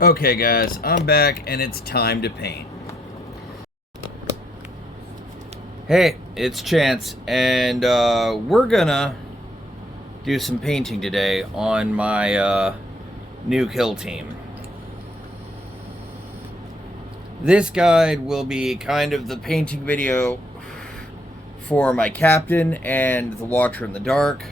Okay guys, I'm back and it's time to paint. Hey, it's Chance and we're gonna do some painting today on my new kill team. This guide will be kind of the painting video for my captain and the Watcher in the Dark.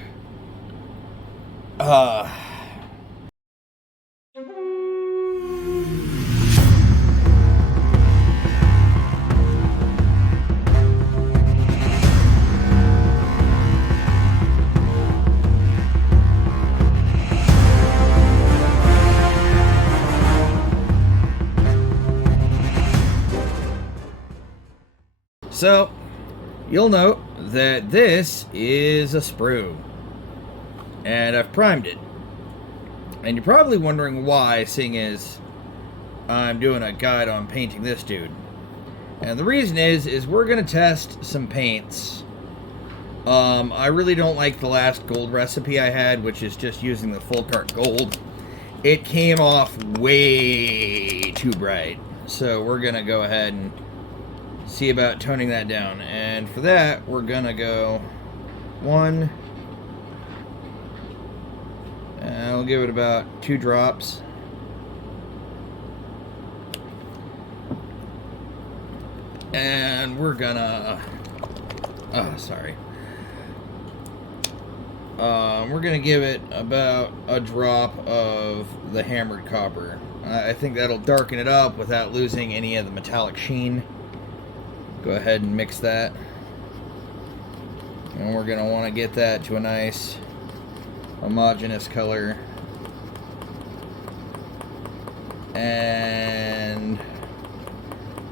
So, you'll note that this is a sprue, and I've primed it. And you're probably wondering why, seeing as I'm doing a guide on painting this dude. And the reason is we're going to test some paints. I really don't like the last gold recipe I had, which is just using the full cart gold. It came off way too bright. So we're going to go ahead and see about toning that down. And for that, we're going to go 1. And I'll give it about 2 drops. And we're gonna... we're gonna give it about a drop of the hammered copper. I think that'll darken it up without losing any of the metallic sheen. Go ahead and mix that. And we're gonna want to get that to a nice homogeneous color. And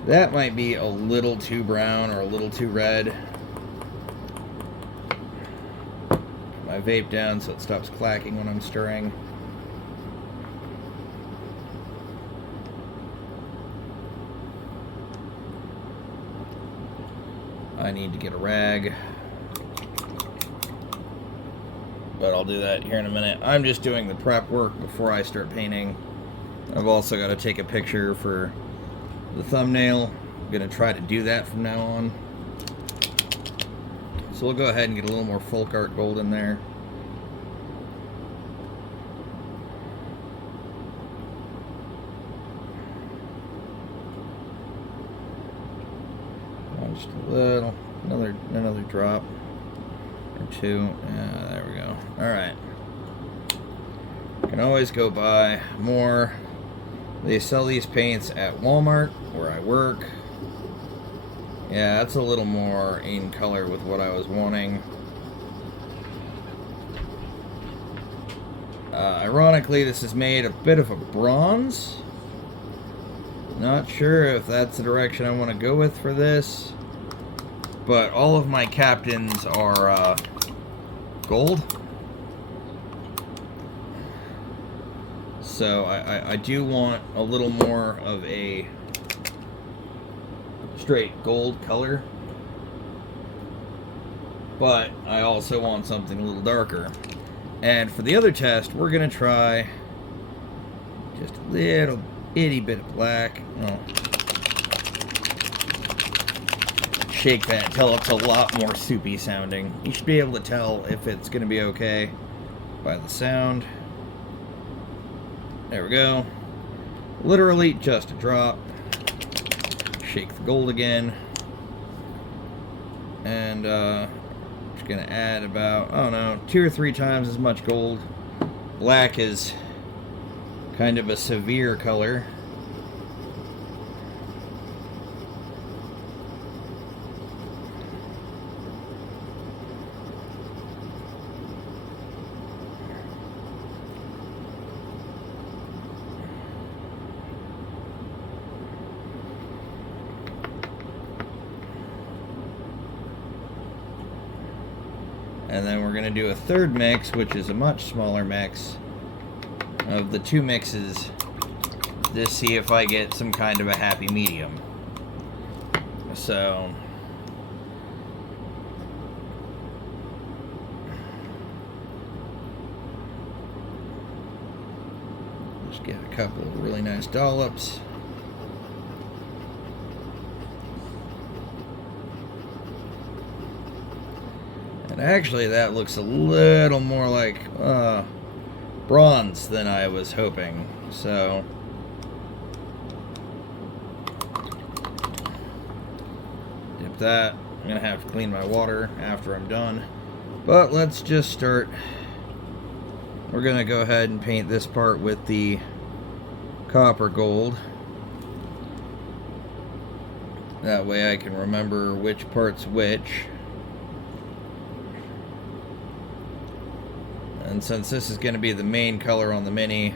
that might be a little too brown or a little too red. Put my vape down so it stops clacking when I'm stirring. I need to get a rag, but I'll do that here in a minute. I'm just doing the prep work before I start painting. I've also got to take a picture for the thumbnail. I'm going to try to do that from now on. So we'll go ahead and get a little more full cart gold in there. Just a little, another drop or 2. Yeah, there we go. All right. Can always go buy more. They sell these paints at Walmart, where I work. Yeah, that's a little more in color with what I was wanting. Ironically, this is made a bit of a bronze. Not sure if that's the direction I want to go with for this. But all of my captains are gold. So I do want a little more of a straight gold color. But I also want something a little darker. And for the other test, we're going to try just a little itty bit of black. Oh. Shake that until it's a lot more soupy sounding. You should be able to tell if it's going to be okay by the sound. There we go. Literally just a drop. Shake the gold again. And just going to add about, I don't know, 2 or 3 times as much gold. Black is kind of a severe color. And then we're going to do a third mix, which is a much smaller mix of the 2 mixes to see if I get some kind of a happy medium. So just get a couple of really nice dollops. And actually, that looks a little more like bronze than I was hoping. So, dip that. I'm going to have to clean my water after I'm done. But let's just start. We're going to go ahead and paint this part with the copper gold. That way I can remember which part's which. And since this is going to be the main color on the Mini,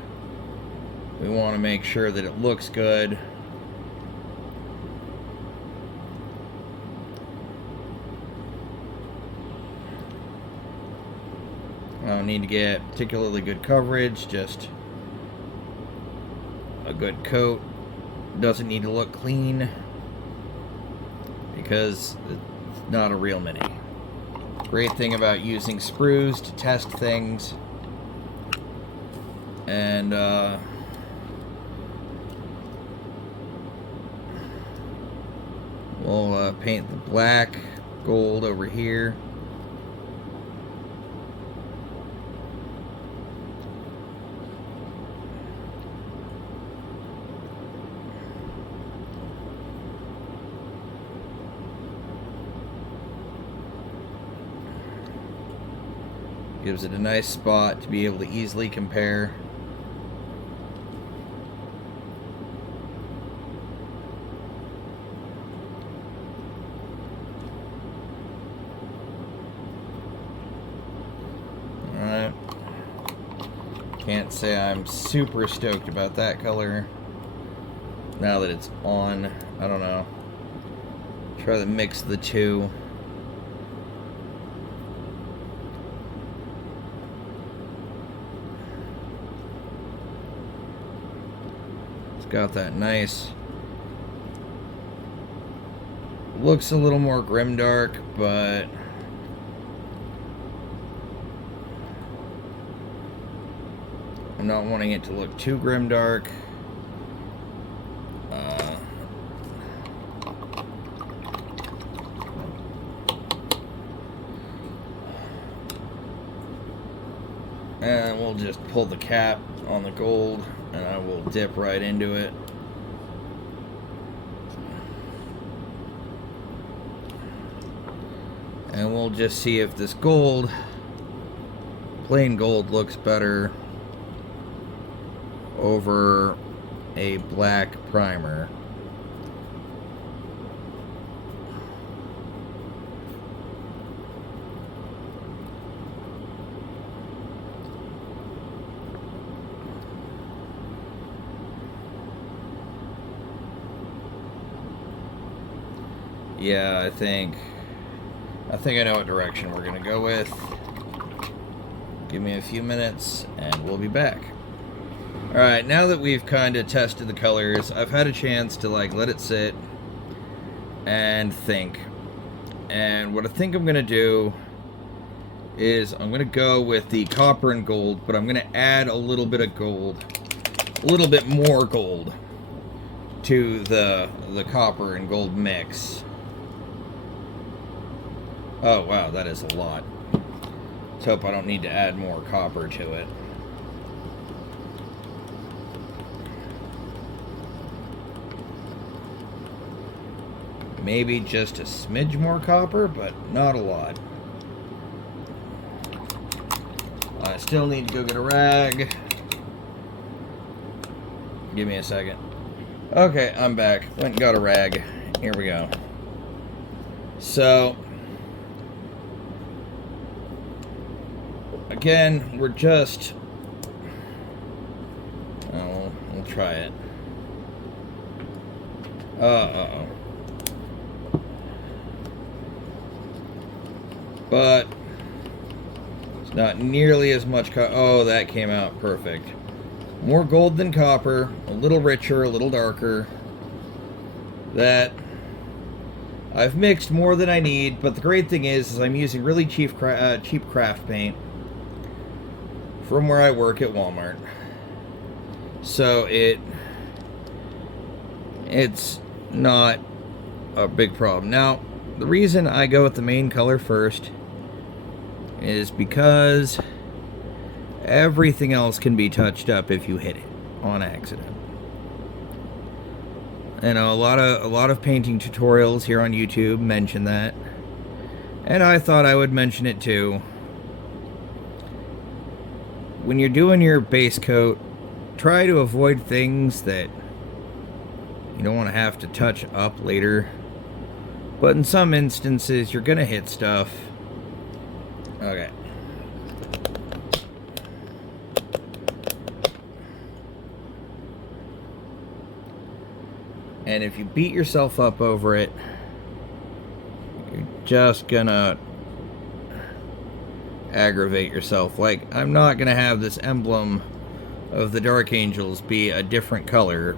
we want to make sure that it looks good. I don't need to get particularly good coverage, just a good coat. Doesn't need to look clean because it's not a real Mini. Great thing about using sprues to test things, and we'll paint the black gold over here. Gives it a nice spot to be able to easily compare. Alright. Can't say I'm super stoked about that color now that it's on. I don't know. Try to mix the two. Got that nice, looks a little more grimdark, but I'm not wanting it to look too grimdark. And we'll just pull the cap on the gold, and I will dip right into it. And we'll just see if this gold, plain gold, looks better over a black primer. Yeah, I think I know what direction we're gonna go with. Give me a few minutes and we'll be back. Alright, now that we've kind of tested the colors, I've had a chance to like let it sit and think. And what I think I'm gonna do is I'm gonna go with the copper and gold, but I'm gonna add a little bit of gold, a little bit more gold to the copper and gold mix. Oh, wow, that is a lot. Let's hope I don't need to add more copper to it. Maybe just a smidge more copper, but not a lot. I still need to go get a rag. Give me a second. Okay, I'm back. Went and got a rag. Here we go. So, again, we're just... Oh, we'll try it. Uh-oh. But it's not nearly as much oh, that came out perfect. More gold than copper, a little richer, a little darker. That I've mixed more than I need, but the great thing is I'm using really cheap craft paint from where I work at Walmart. So it's not a big problem. Now, the reason I go with the main color first is because everything else can be touched up if you hit it on accident. You know, a lot of painting tutorials here on YouTube mention that, and I thought I would mention it too. When you're doing your base coat, try to avoid things that you don't want to have to touch up later. But in some instances, you're gonna hit stuff. Okay. And if you beat yourself up over it, you're just gonna aggravate yourself. Like, I'm not gonna have this emblem of the Dark Angels be a different color.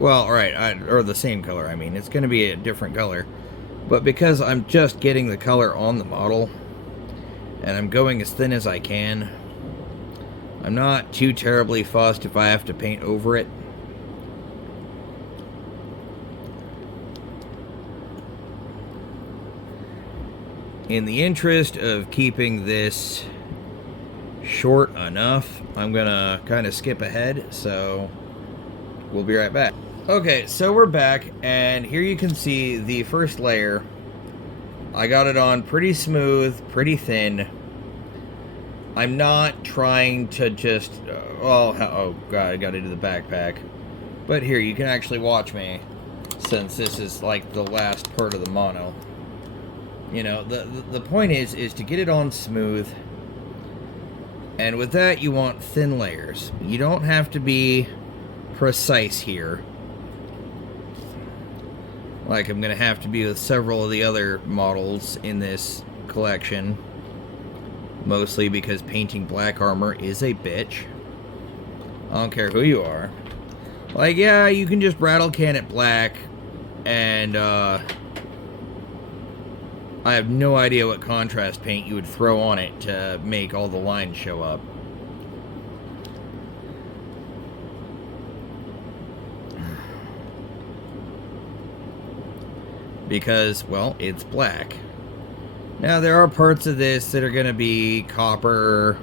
Well, alright, or the same color, I mean. It's gonna be a different color. But because I'm just getting the color on the model, and I'm going as thin as I can, I'm not too terribly fussed if I have to paint over it. In the interest of keeping this short enough, I'm gonna kind of skip ahead, so we'll be right back. Okay, so we're back, and here you can see the first layer. I got it on pretty smooth, pretty thin. I'm not trying to just... oh god, I got into the backpack. But here, you can actually watch me, since this is like the last part of the mono. You know, the point is to get it on smooth, and with that you want thin layers. You don't have to be precise here, like I'm going to have to be with several of the other models in this collection, mostly because painting black armor is a bitch. I don't care who you are. Like, yeah, you can just rattle can it black, and I have no idea what contrast paint you would throw on it to make all the lines show up. Because, well, it's black. Now, there are parts of this that are going to be copper,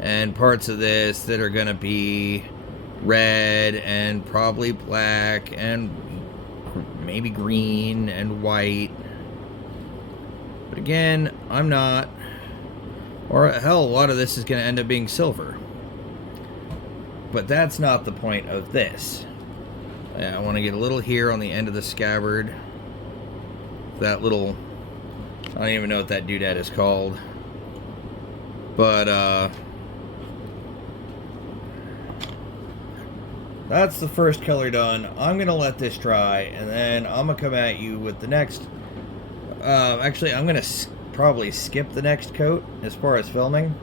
and parts of this that are going to be red, and probably black, and maybe green, and white. But again, I'm not. Or hell, a lot of this is going to end up being silver. But that's not the point of this. I want to get a little here on the end of the scabbard. That little... I don't even know what that doodad is called. But, that's the first color done. I'm going to let this dry, and then I'm going to come at you with the next... actually, I'm going to probably skip the next coat as far as filming.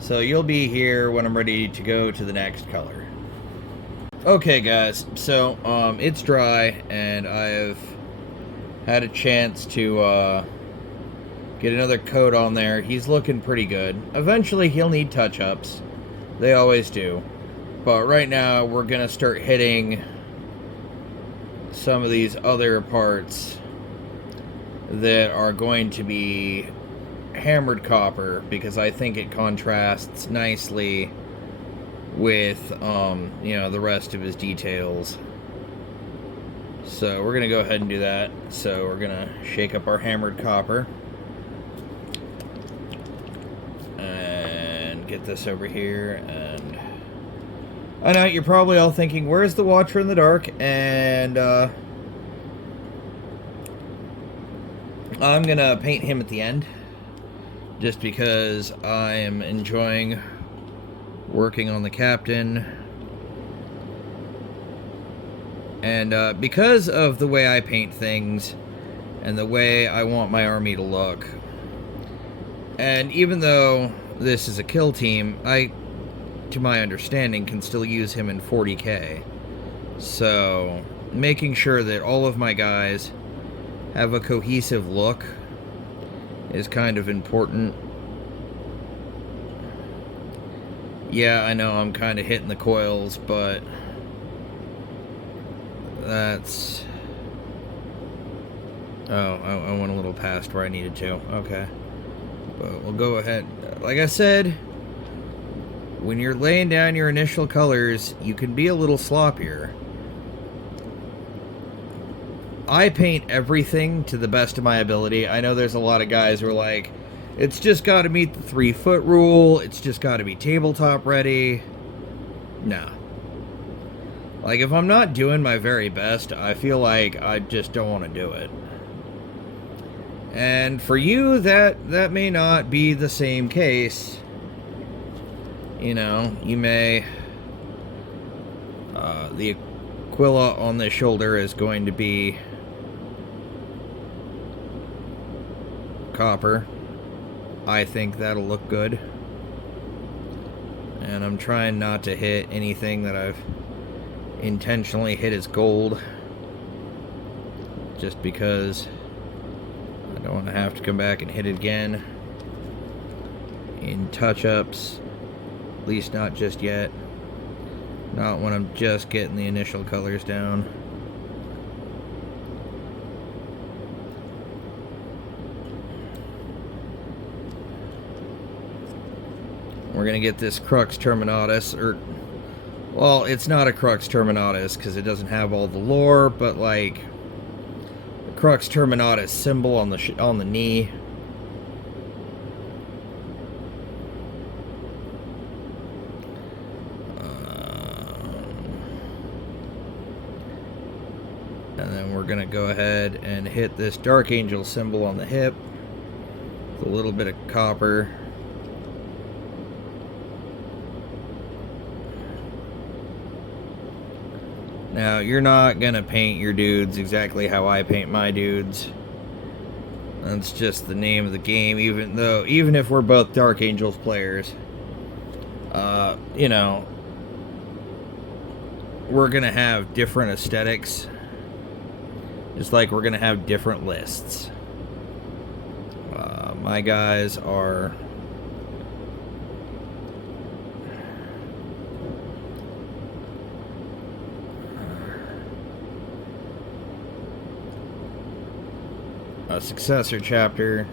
So you'll be here when I'm ready to go to the next color. Okay, guys. So, it's dry, and I've had a chance to, get another coat on there. He's looking pretty good. Eventually, he'll need touch-ups. They always do. But right now, we're going to start hitting some of these other parts that are going to be hammered copper, because I think it contrasts nicely with, you know, the rest of his details. So we're going to go ahead and do that. So we're going to shake up our hammered copper. And get this over here. And I know you're probably all thinking, where's the Watcher in the Dark? And I'm going to paint him at the end, just because I am enjoying working on the captain. And because of the way I paint things and the way I want my army to look, and even though this is a kill team, I, to my understanding, can still use him in 40k. So making sure that all of my guys have a cohesive look is kind of important. Yeah, I know I'm kind of hitting the coils, but that's... Oh, I went a little past where I needed to. Okay. But we'll go ahead. Like I said, when you're laying down your initial colors, you can be a little sloppier. I paint everything to the best of my ability. I know there's a lot of guys who are like, it's just got to meet the 3-foot rule. It's just got to be tabletop ready. No. Like, if I'm not doing my very best, I feel like I just don't want to do it. And for you, that may not be the same case. You know, you may... the Aquila on the shoulder is going to be copper. I think that'll look good. And I'm trying not to hit anything that I've intentionally hit as gold. Just because I don't want to have to come back and hit it again in touch-ups. At least not just yet. Not when I'm just getting the initial colors down. We're going to get this Crux Terminatus, or... Well, it's not a Crux Terminatus because it doesn't have all the lore, but like... The Crux Terminatus symbol on the knee. And then we're going to go ahead and hit this Dark Angel symbol on the hip with a little bit of copper. Now, you're not going to paint your dudes exactly how I paint my dudes. That's just the name of the game, even if we're both Dark Angels players. You know, we're going to have different aesthetics. Just like we're going to have different lists. My guys are... a successor chapter.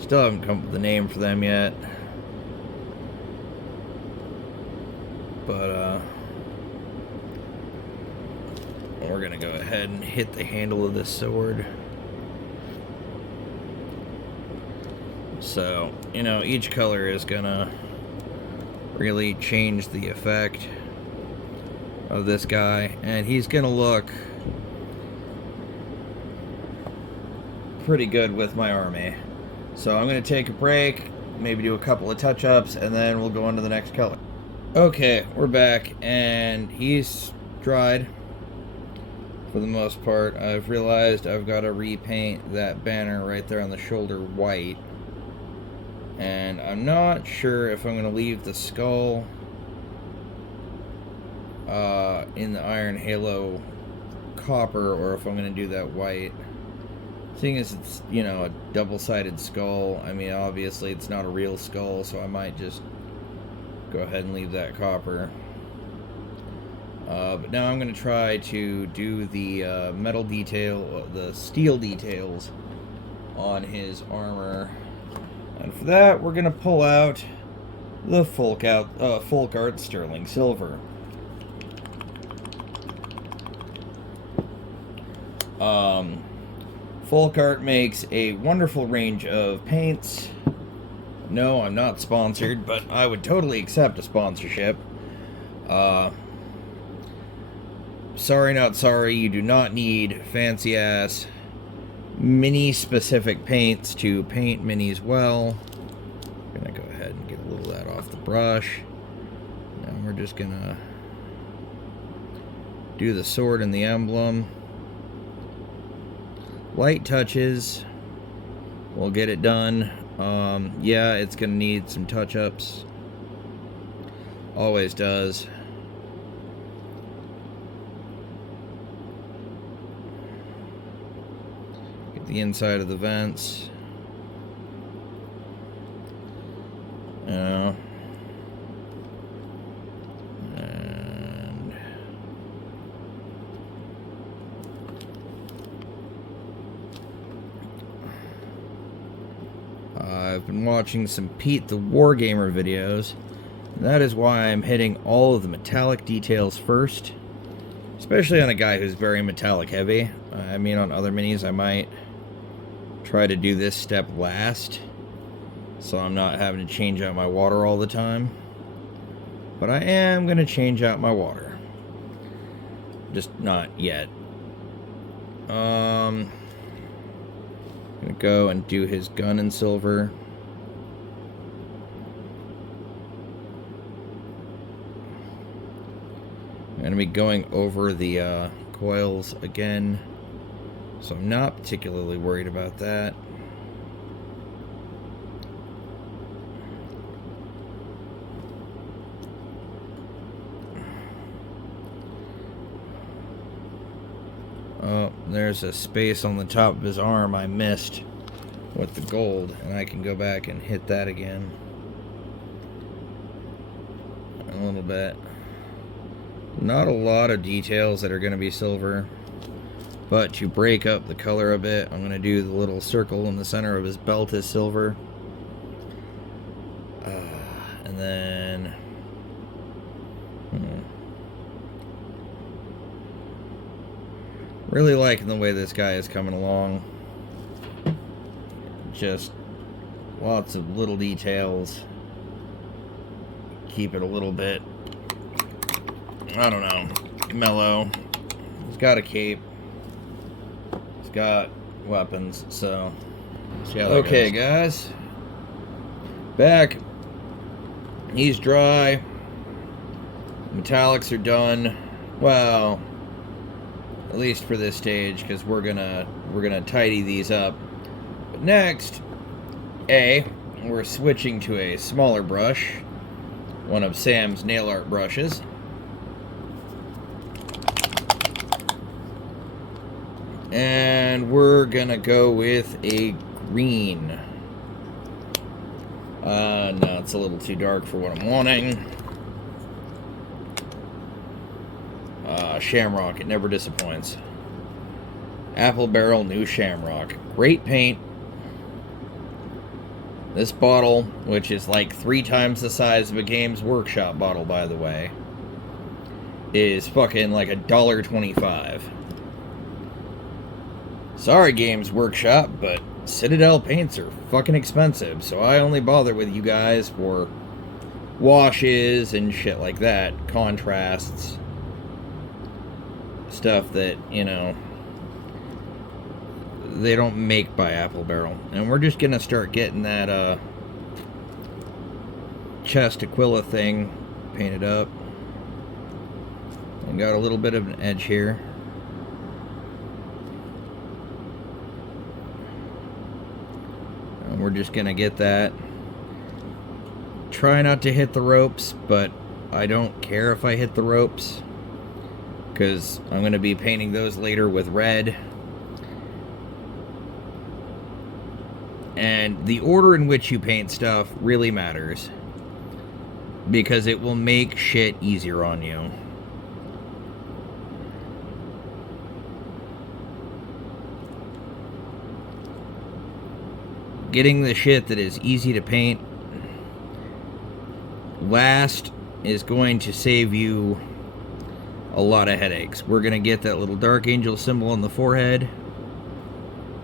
Still haven't come up with a name for them yet. But, we're gonna go ahead and hit the handle of this sword. So, you know, each color is gonna really change the effect of this guy, and he's gonna look pretty good with my army. So I'm gonna take a break, maybe do a couple of touch-ups, and then we'll go on to the next color. Okay, we're back, and he's dried for the most part. I've realized I've got to repaint that banner right there on the shoulder white, and I'm not sure if I'm going to leave the skull in the Iron Halo copper or if I'm going to do that white. Seeing as it's, you know, a double-sided skull, I mean, obviously it's not a real skull, so I might just go ahead and leave that copper. But now I'm going to try to do the metal detail, the steel details on his armor. And for that, we're going to pull out the Folk-Art Sterling Silver. Folk-Art makes a wonderful range of paints. No, I'm not sponsored, but I would totally accept a sponsorship. Sorry, not sorry, you do not need fancy-ass mini-specific paints to paint minis well. I'm going to go ahead and get a little of that off the brush. Now we're just going to do the sword and the emblem. Light touches. We'll get it done. Yeah, it's going to need some touch-ups. Always does. Get the inside of the vents. You know. I've been watching some Pete the Wargamer videos. And that is why I'm hitting all of the metallic details first. Especially on a guy who's very metallic heavy. I mean, on other minis I might try to do this step last, so I'm not having to change out my water all the time. But I am going to change out my water. Just not yet. I'm going to go and do his gun in silver. I'm going to be going over the coils again, so I'm not particularly worried about that. Oh, there's a space on the top of his arm I missed with the gold, and I can go back and hit that again a little bit. Not a lot of details that are going to be silver, but to break up the color a bit, I'm going to do the little circle in the center of his belt as silver. And then really liking the way this guy is coming along. Just lots of little details. Keep it a little bit, I don't know, mellow. He's got a cape. He's got weapons, so see how that okay goes. Guys. Back. He's dry. Metallics are done. Well, at least for this stage, because we're gonna tidy these up. But next, we're switching to a smaller brush, one of Sam's nail art brushes. And we're gonna go with a green. No, it's a little too dark for what I'm wanting. Shamrock, it never disappoints. Apple Barrel New Shamrock. Great paint. This bottle, which is like 3 times the size of a Games Workshop bottle, by the way, is fucking like $1.25. Sorry, Games Workshop, but Citadel paints are fucking expensive, so I only bother with you guys for washes and shit like that, contrasts, stuff that, you know, they don't make by Apple Barrel. And we're just gonna start getting that chest Aquila thing painted up. And got a little bit of an edge here. And we're just gonna get that. Try not to hit the ropes, but I don't care if I hit the ropes, because I'm going to be painting those later with red. And the order in which you paint stuff really matters, because it will make shit easier on you. Getting the shit that is easy to paint last is going to save you a lot of headaches. We're going to get that little Dark Angel symbol on the forehead.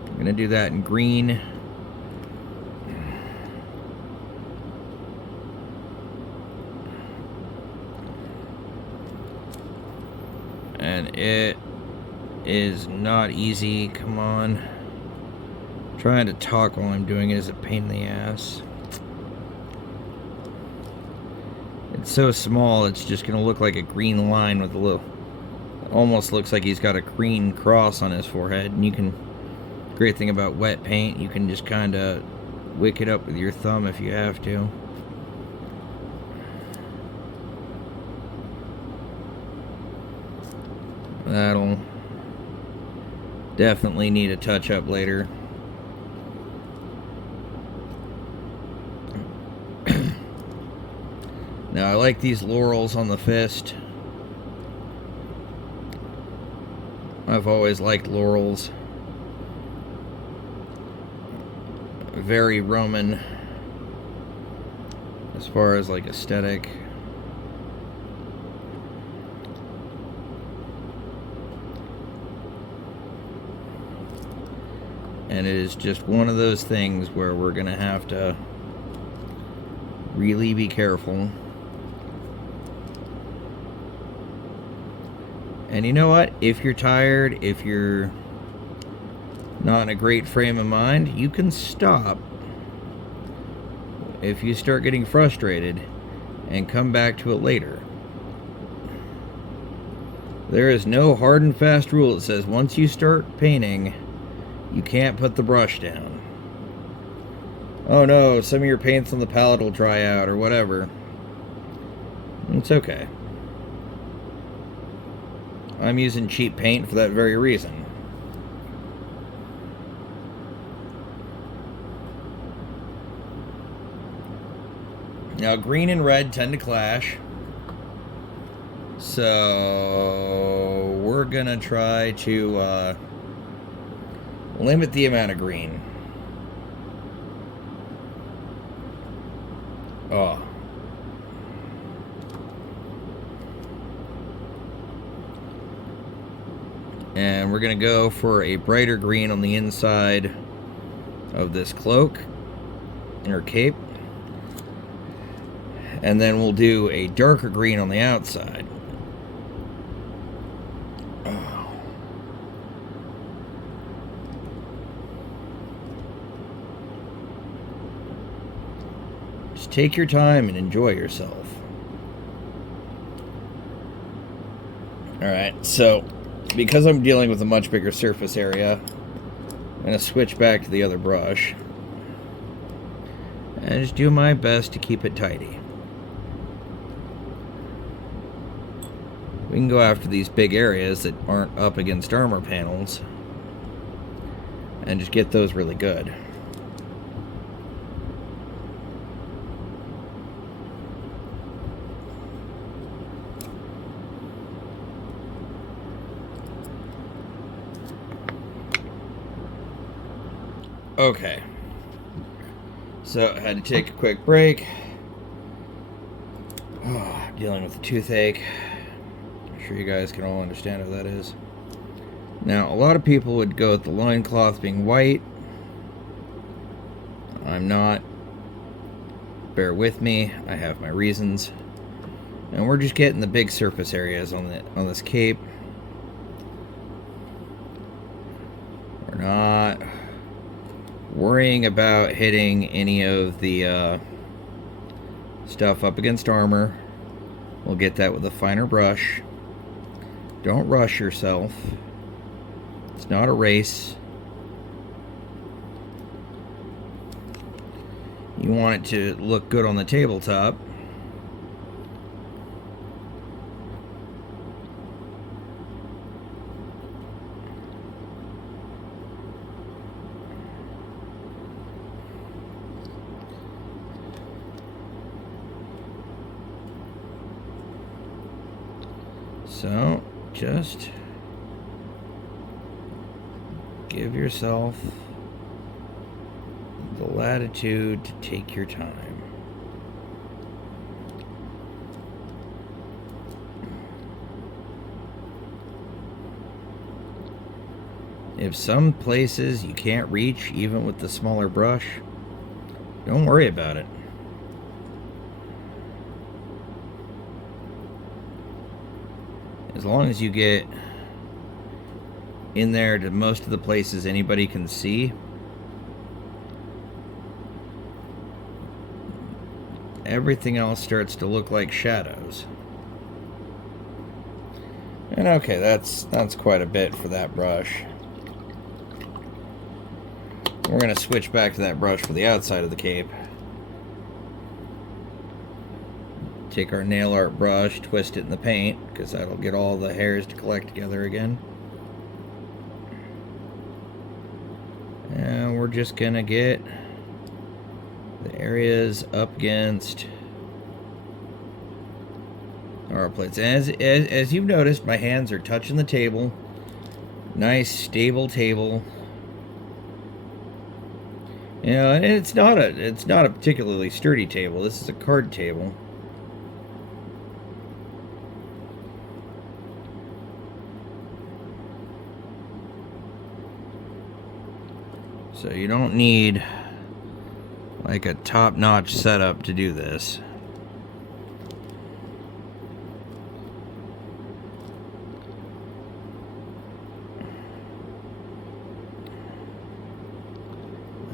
I'm going to do that in green. And it is not easy. Come on. Trying to talk while I'm doing it is a pain in the ass. It's so small, it's just going to look like a green line with a little... Almost looks like he's got a green cross on his forehead. And you can... Great thing about wet paint, you can just kind of wick it up with your thumb if you have to. That'll definitely need a touch-up later. Now, I like these laurels on the fist. I've always liked laurels. Very Roman as far as like aesthetic. And it is just one of those things where we're gonna have to really be careful. And you know what? If you're tired, if you're not in a great frame of mind, you can stop if you start getting frustrated and come back to it later. There is no hard and fast rule that says once you start painting, you can't put the brush down. Oh no, some of your paints on the palette will dry out or whatever. It's okay. I'm using cheap paint for that very reason. Now, green and red tend to clash. So, we're gonna try to limit the amount of green. Oh. And we're going to go for a brighter green on the inside of this cloak or cape. And then we'll do a darker green on the outside. Oh. Just take your time and enjoy yourself. Alright, so because I'm dealing with a much bigger surface area, I'm going to switch back to the other brush and just do my best to keep it tidy. We can go after these big areas that aren't up against armor panels and just get those really good. Okay, so I had to take a quick break. Oh, dealing with a toothache. I'm sure you guys can all understand how that is. Now, a lot of people would go with the loincloth being white. I'm not. Bear with me. I have my reasons. And we're just getting the big surface areas on this cape. We're not worrying about hitting any of the stuff up against armor. We'll get that with a finer brush. Don't rush yourself. It's not a race. You want it to look good on the tabletop. So, just give yourself the latitude to take your time. If some places you can't reach even with the smaller brush, don't worry about it. As long as you get in there to most of the places anybody can see, everything else starts to look like shadows. And okay, that's quite a bit for that brush. We're going to switch back to that brush for the outside of the cape. Take our nail art brush, twist it in the paint, because that'll get all the hairs to collect together again. And we're just going to get the areas up against our plates. As you've noticed, my hands are touching the table. Nice, stable table. You know, and it's not a particularly sturdy table. This is a card table. So you don't need like a top-notch setup to do this.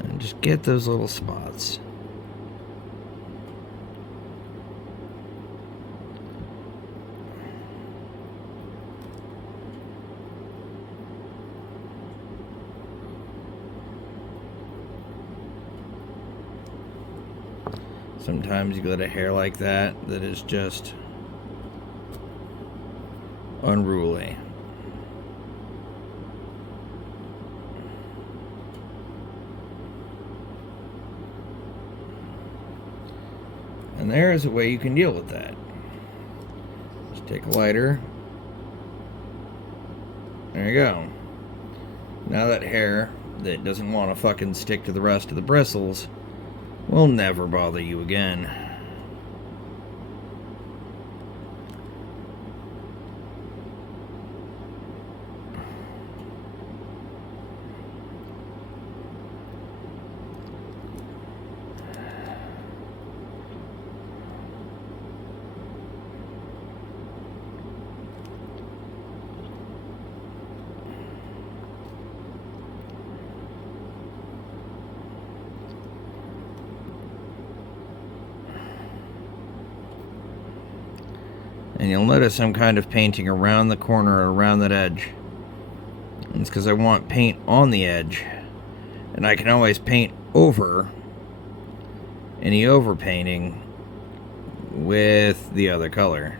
And just get those little spots. Sometimes you get a hair like that is just unruly. And there is a way you can deal with that. Just take a lighter. There you go. Now that hair that doesn't want to fucking stick to the rest of the bristles will never bother you again. And you'll notice I'm kind of painting around the corner, around that edge. And it's because I want paint on the edge. And I can always paint over any overpainting with the other color.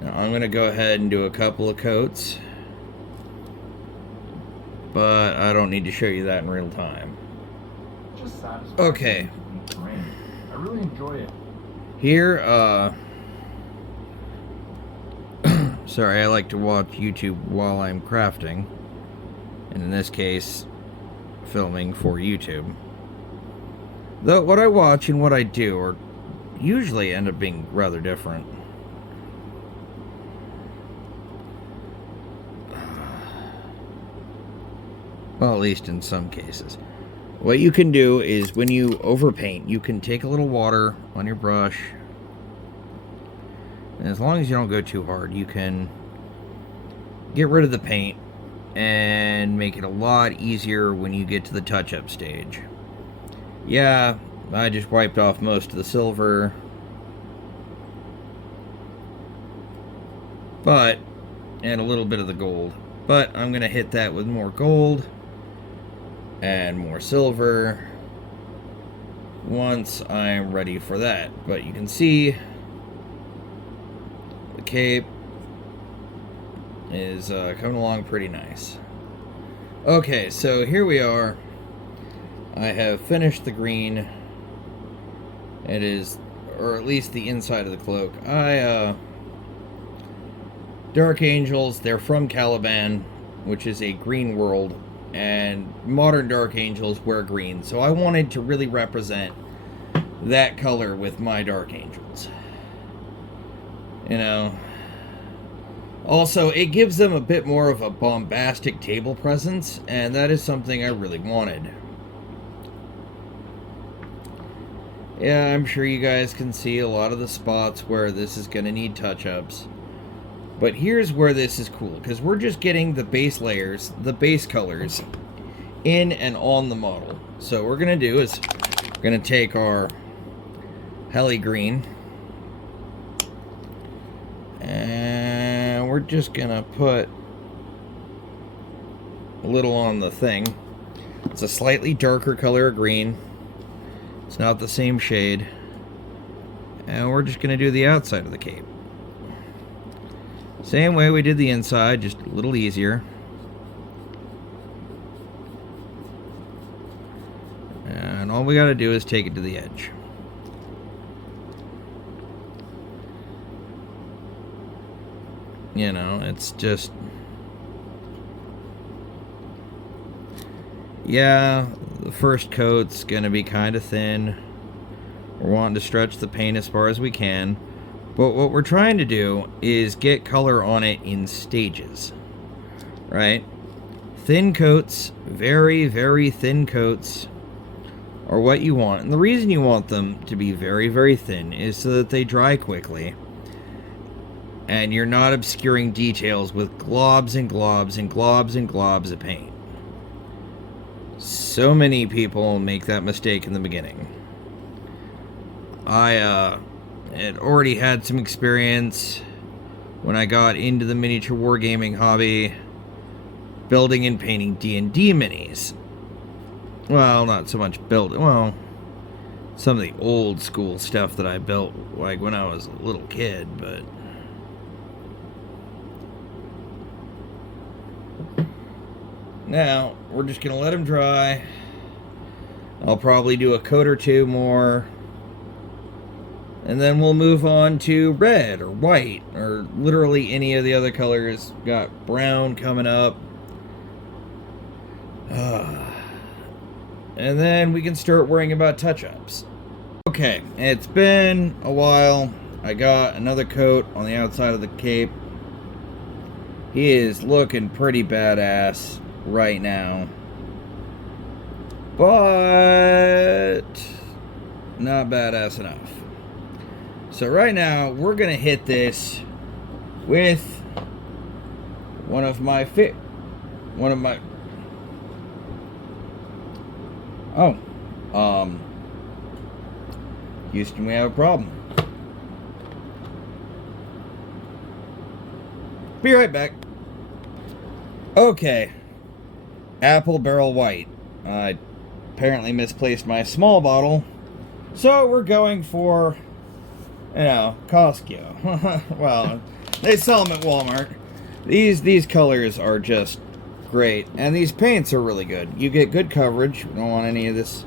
Now I'm going to go ahead and do a couple of coats. But I don't need to show you that in real time. Just satisfying. Okay. I really enjoy it. Here, sorry, I like to watch YouTube while I'm crafting. And in this case, filming for YouTube. Though what I watch and what I do are usually end up being rather different. Well, at least in some cases. What you can do is when you overpaint, you can take a little water on your brush. And as long as you don't go too hard, you can get rid of the paint and make it a lot easier when you get to the touch-up stage. Yeah, I just wiped off most of the silver. And a little bit of the gold. But I'm going to hit that with more gold. And more silver once I'm ready for that. But you can see the cape is coming along pretty nice. Okay, so here we are. I have finished the green. It is, or at least the inside of the cloak. Dark Angels, they're from Caliban, which is a green world. And modern Dark Angels wear green, so I wanted to really represent that color with my Dark Angels. You know. Also, it gives them a bit more of a bombastic table presence, and that is something I really wanted. Yeah, I'm sure you guys can see a lot of the spots where this is going to need touch-ups. But here's where this is cool, because we're just getting the base layers, the base colors, in and on the model. So what we're going to do is we're going to take our Heli Green, and we're just going to put a little on the thing. It's a slightly darker color of green. It's not the same shade. And we're just going to do the outside of the cape. Same way we did the inside, just a little easier. And all we got to do is take it to the edge. You know, it's just Yeah, the first coat's gonna be kind of thin. We're wanting to stretch the paint as far as we can. But what we're trying to do is get color on it in stages. Right? Thin coats, very, very thin coats, are what you want. And the reason you want them to be very, very thin is so that they dry quickly. And you're not obscuring details with globs and globs and globs and globs of paint. So many people make that mistake in the beginning. I had already had some experience when I got into the miniature wargaming hobby, building and painting D&D minis. Well, not so much building. Well, some of the old school stuff that I built, like when I was a little kid, but... Now, we're just going to let them dry. I'll probably do a coat or two more. And then we'll move on to red or white or literally any of the other colors. Got brown coming up. And then we can start worrying about touch-ups. Okay, it's been a while. I got another coat on the outside of the cape. He is looking pretty badass right now, but not badass enough. So right now we're gonna hit this with one of my Houston, we have a problem. Be right back. Okay. Apple Barrel White. I apparently misplaced my small bottle. So we're going for, Costco. Well, they sell them at Walmart. These colors are just great. And these paints are really good. You get good coverage. We don't want any of this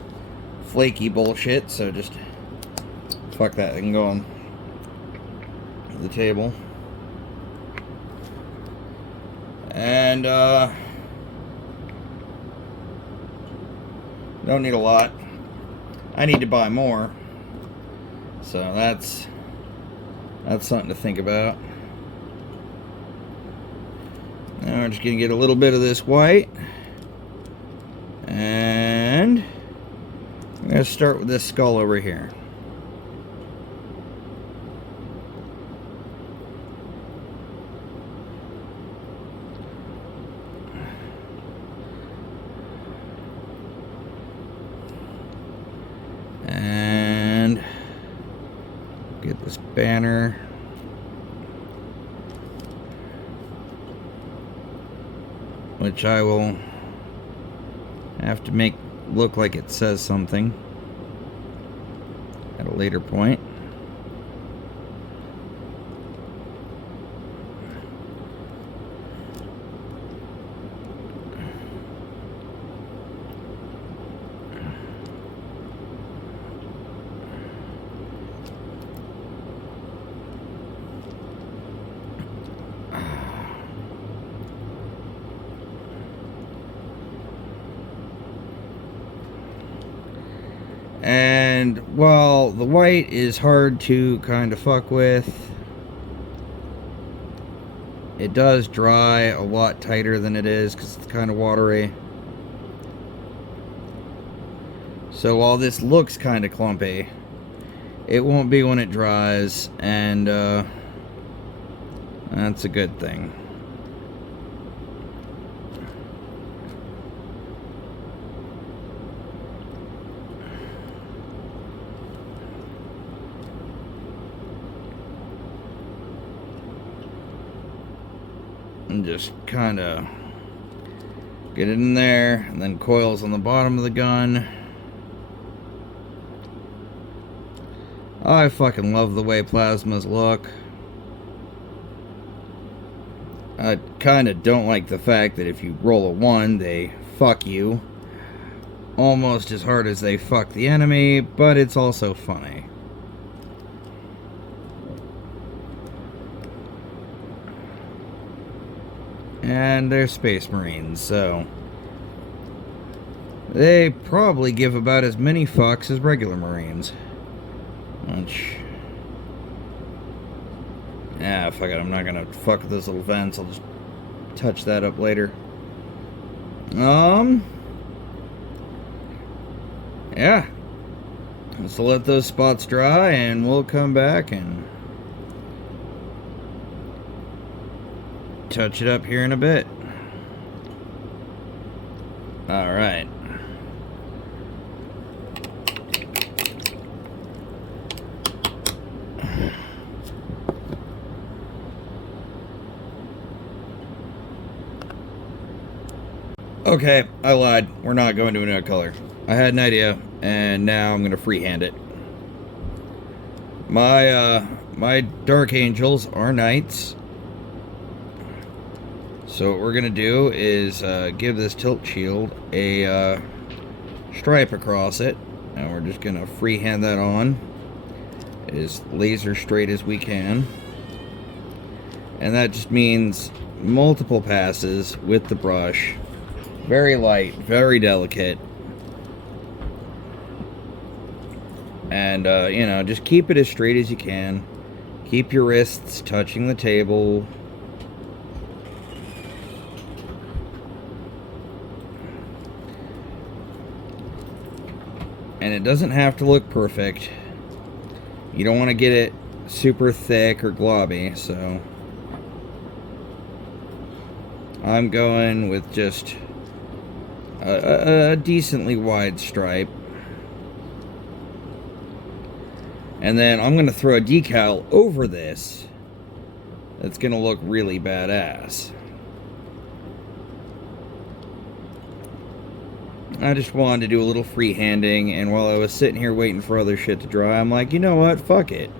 flaky bullshit. So just fuck that. They can go on the table. And, don't need a lot. I need to buy more. So that's something to think about. Now we're just going to get a little bit of this white. And I'm going to start with this skull over here. And get this banner. Which I will have to make look like it says something at a later point. And while the white is hard to kind of fuck with, it does dry a lot tighter than it is because it's kind of watery. So while this looks kind of clumpy, it won't be when it dries, and that's a good thing. And just kind of get it in there, and then coils on the bottom of the gun. I fucking love the way plasmas look. I kind of don't like the fact that if you roll a 1, they fuck you almost as hard as they fuck the enemy, but it's also funny. And they're Space Marines, so They probably give about as many fucks as regular Marines. Which... yeah, fuck it. I'm not gonna fuck with those little vents. I'll just touch that up later. Yeah. Let's let those spots dry and we'll come back and touch it up here in a bit. Alright. Okay, I lied. We're not going to a nude color. I had an idea, and now I'm gonna freehand it. My Dark Angels are knights. So what we're gonna do is give this tilt shield a stripe across it, and we're just gonna freehand that on as laser straight as we can. And that just means multiple passes with the brush. Very light, very delicate. And, you know, just keep it as straight as you can. Keep your wrists touching the table. And it doesn't have to look perfect. You don't want to get it super thick or globby, so I'm going with just a decently wide stripe. And then I'm going to throw a decal over this that's going to look really badass. I just wanted to do a little freehanding, and while I was sitting here waiting for other shit to dry, I'm like, you know what? Fuck it.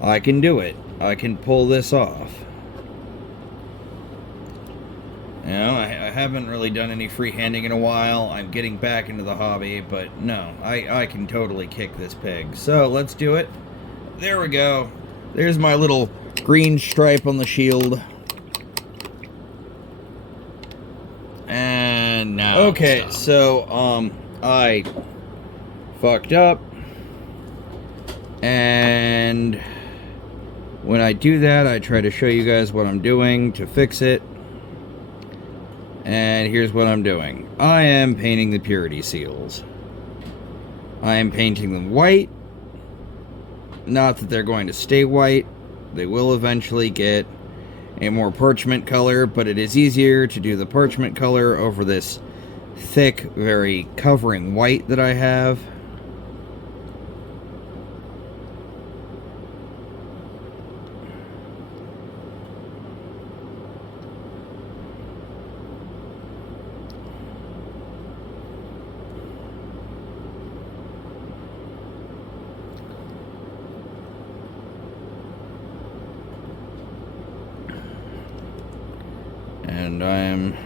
I can do it. I can pull this off. You know, I haven't really done any freehanding in a while. I'm getting back into the hobby, but no, I can totally kick this pig. So, let's do it. There we go. There's my little green stripe on the shield. And now... okay, so, I fucked up. And when I do that, I try to show you guys what I'm doing to fix it. And here's what I'm doing. I am painting the purity seals. I am painting them white. Not that they're going to stay white. They will eventually get a more parchment color, but it is easier to do the parchment color over this thick, very covering white that I have. And I'm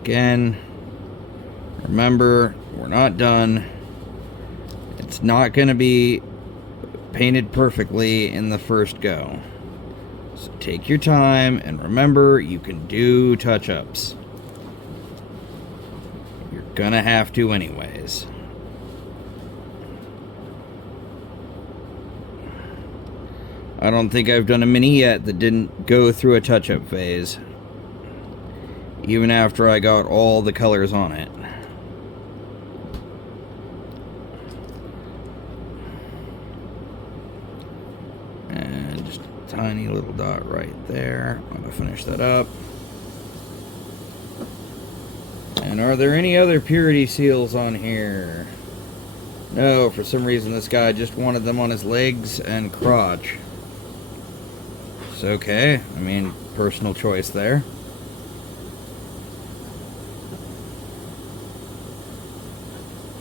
again, remember, we're not done. It's not going to be painted perfectly in the first go. So take your time, and remember, you can do touch-ups. You're gonna have to anyways. I don't think I've done a mini yet that didn't go through a touch-up phase, even after I got all the colors on it. And just a tiny little dot right there. I'm going to finish that up. And are there any other purity seals on here? No, for some reason this guy just wanted them on his legs and crotch. Okay, I mean, personal choice there.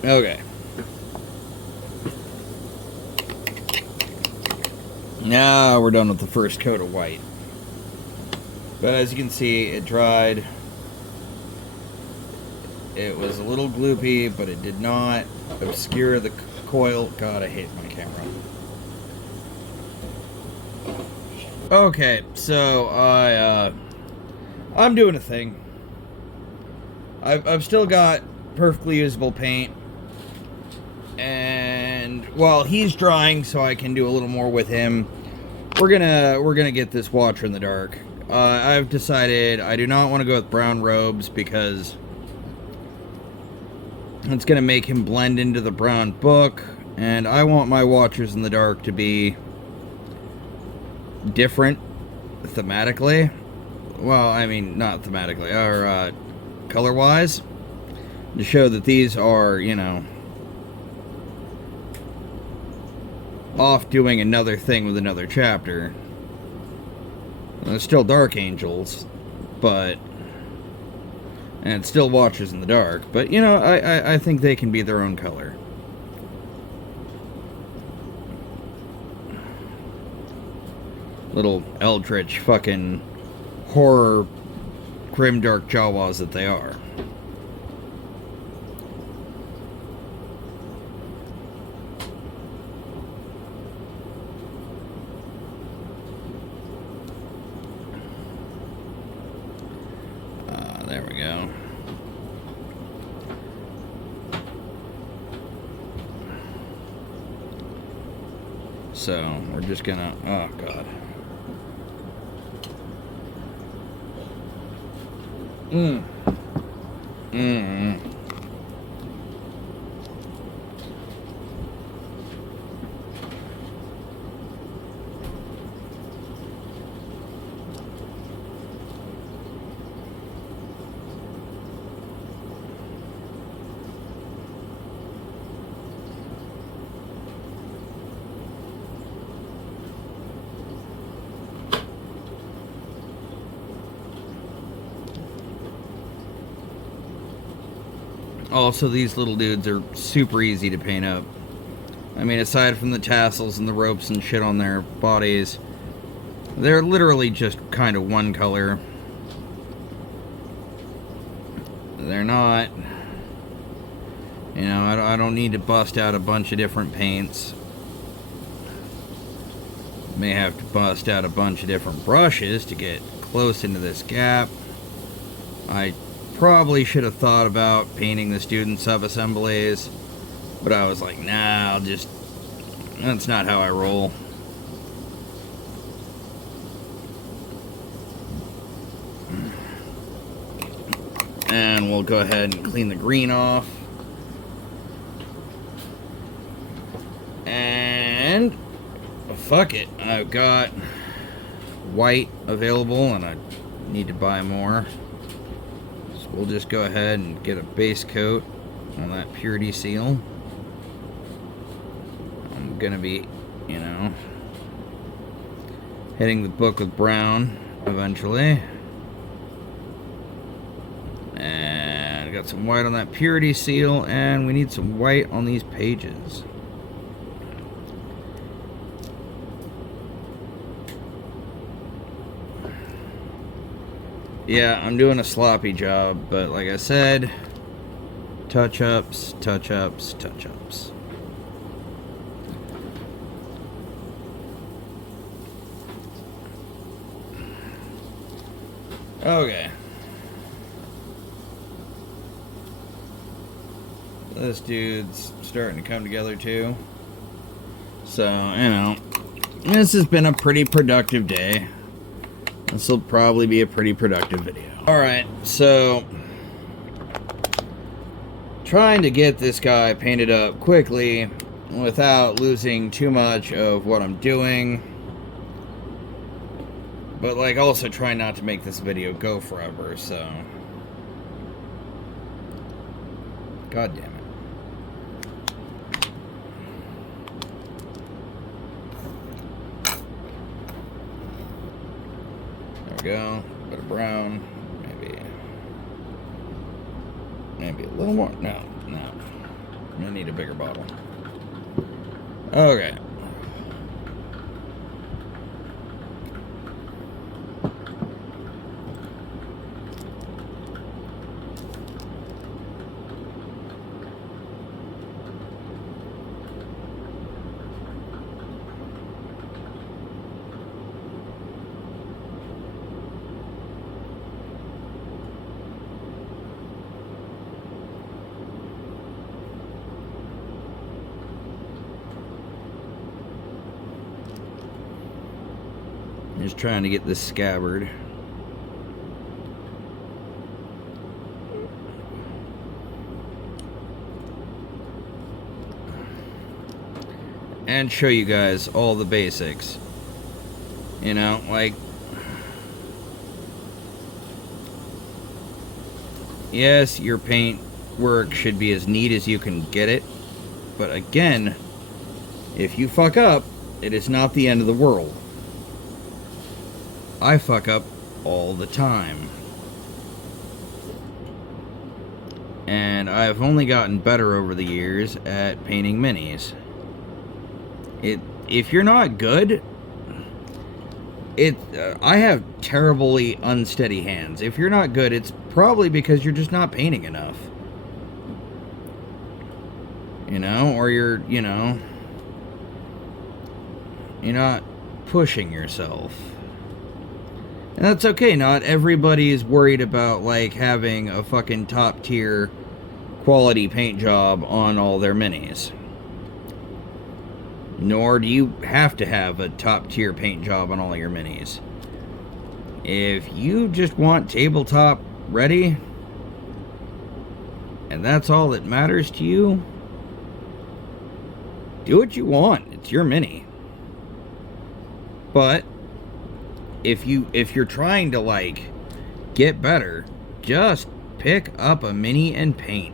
Okay. Now we're done with the first coat of white. But as you can see, it dried. It was a little gloopy, but it did not obscure the coil. God, I hate my camera. Okay, so I I'm doing a thing. I've still got perfectly usable paint. And while he's drying so I can do a little more with him, we're gonna get this Watcher in the Dark. I've decided I do not want to go with brown robes because it's gonna make him blend into the brown book, and I want my Watchers in the Dark to be different thematically. Well, I mean, not thematically, or color-wise, to show that these are, you know, off doing another thing with another chapter. Well, it's still Dark Angels, but... and it's still Watchers in the Dark, but, you know, I think they can be their own color. Little eldritch fucking horror grimdark Jawas that they are. There we go. So, we're just gonna... oh, God. Also, these little dudes are super easy to paint up. I mean, aside from the tassels and the ropes and shit on their bodies, they're literally just kind of one color. They're not... you know, I don't need to bust out a bunch of different paints. May have to bust out a bunch of different brushes to get close into this gap. I probably should have thought about painting the student sub-assemblies, but I was like, nah, that's not how I roll. And we'll go ahead and clean the green off. And fuck it, I've got white available and I need to buy more. We'll just go ahead and get a base coat on that purity seal. I'm gonna be, you know, hitting the book with brown eventually. And I got some white on that purity seal, and we need some white on these pages. Yeah, I'm doing a sloppy job, but like I said, touch-ups, touch-ups, touch-ups. Okay. This dude's starting to come together too. So, you know, this has been a pretty productive day. This will probably be a pretty productive video. Alright, so trying to get this guy painted up quickly without losing too much of what I'm doing. But like also trying not to make this video go forever, so God damn it. Go, bit of brown, maybe a little more. No, I'm gonna need a bigger bottle. Okay. Just trying to get this scabbard. And show you guys all the basics. You know, like... Yes, your paint work should be as neat as you can get it. But again, if you fuck up, it is not the end of the world. I fuck up all the time. And I've only gotten better over the years at painting minis. If you're not good, I have terribly unsteady hands. If you're not good, it's probably because you're just not painting enough. You know, or you're not pushing yourself. And that's okay. Not everybody is worried about, like, having a fucking top tier quality paint job on all their minis. Nor do you have to have a top tier paint job on all your minis. If you just want tabletop ready, and that's all that matters to you, do what you want. It's your mini. But if you're trying to, like, get better, just pick up a mini and paint.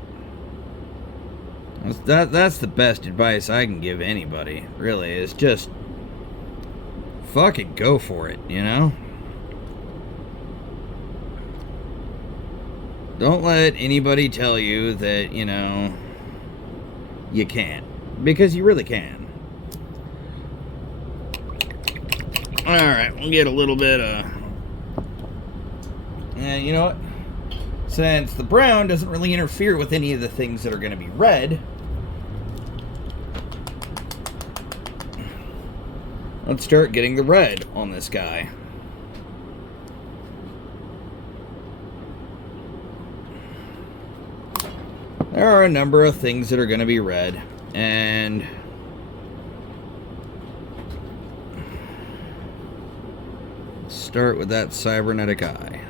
That's the best advice I can give anybody, really, is just fucking go for it, you know? Don't let anybody tell you that, you know, you can't. Because you really can. Alright, we'll get a little bit of... And you know what? Since the brown doesn't really interfere with any of the things that are going to be red, let's start getting the red on this guy. There are a number of things that are going to be red, and start with that cybernetic eye.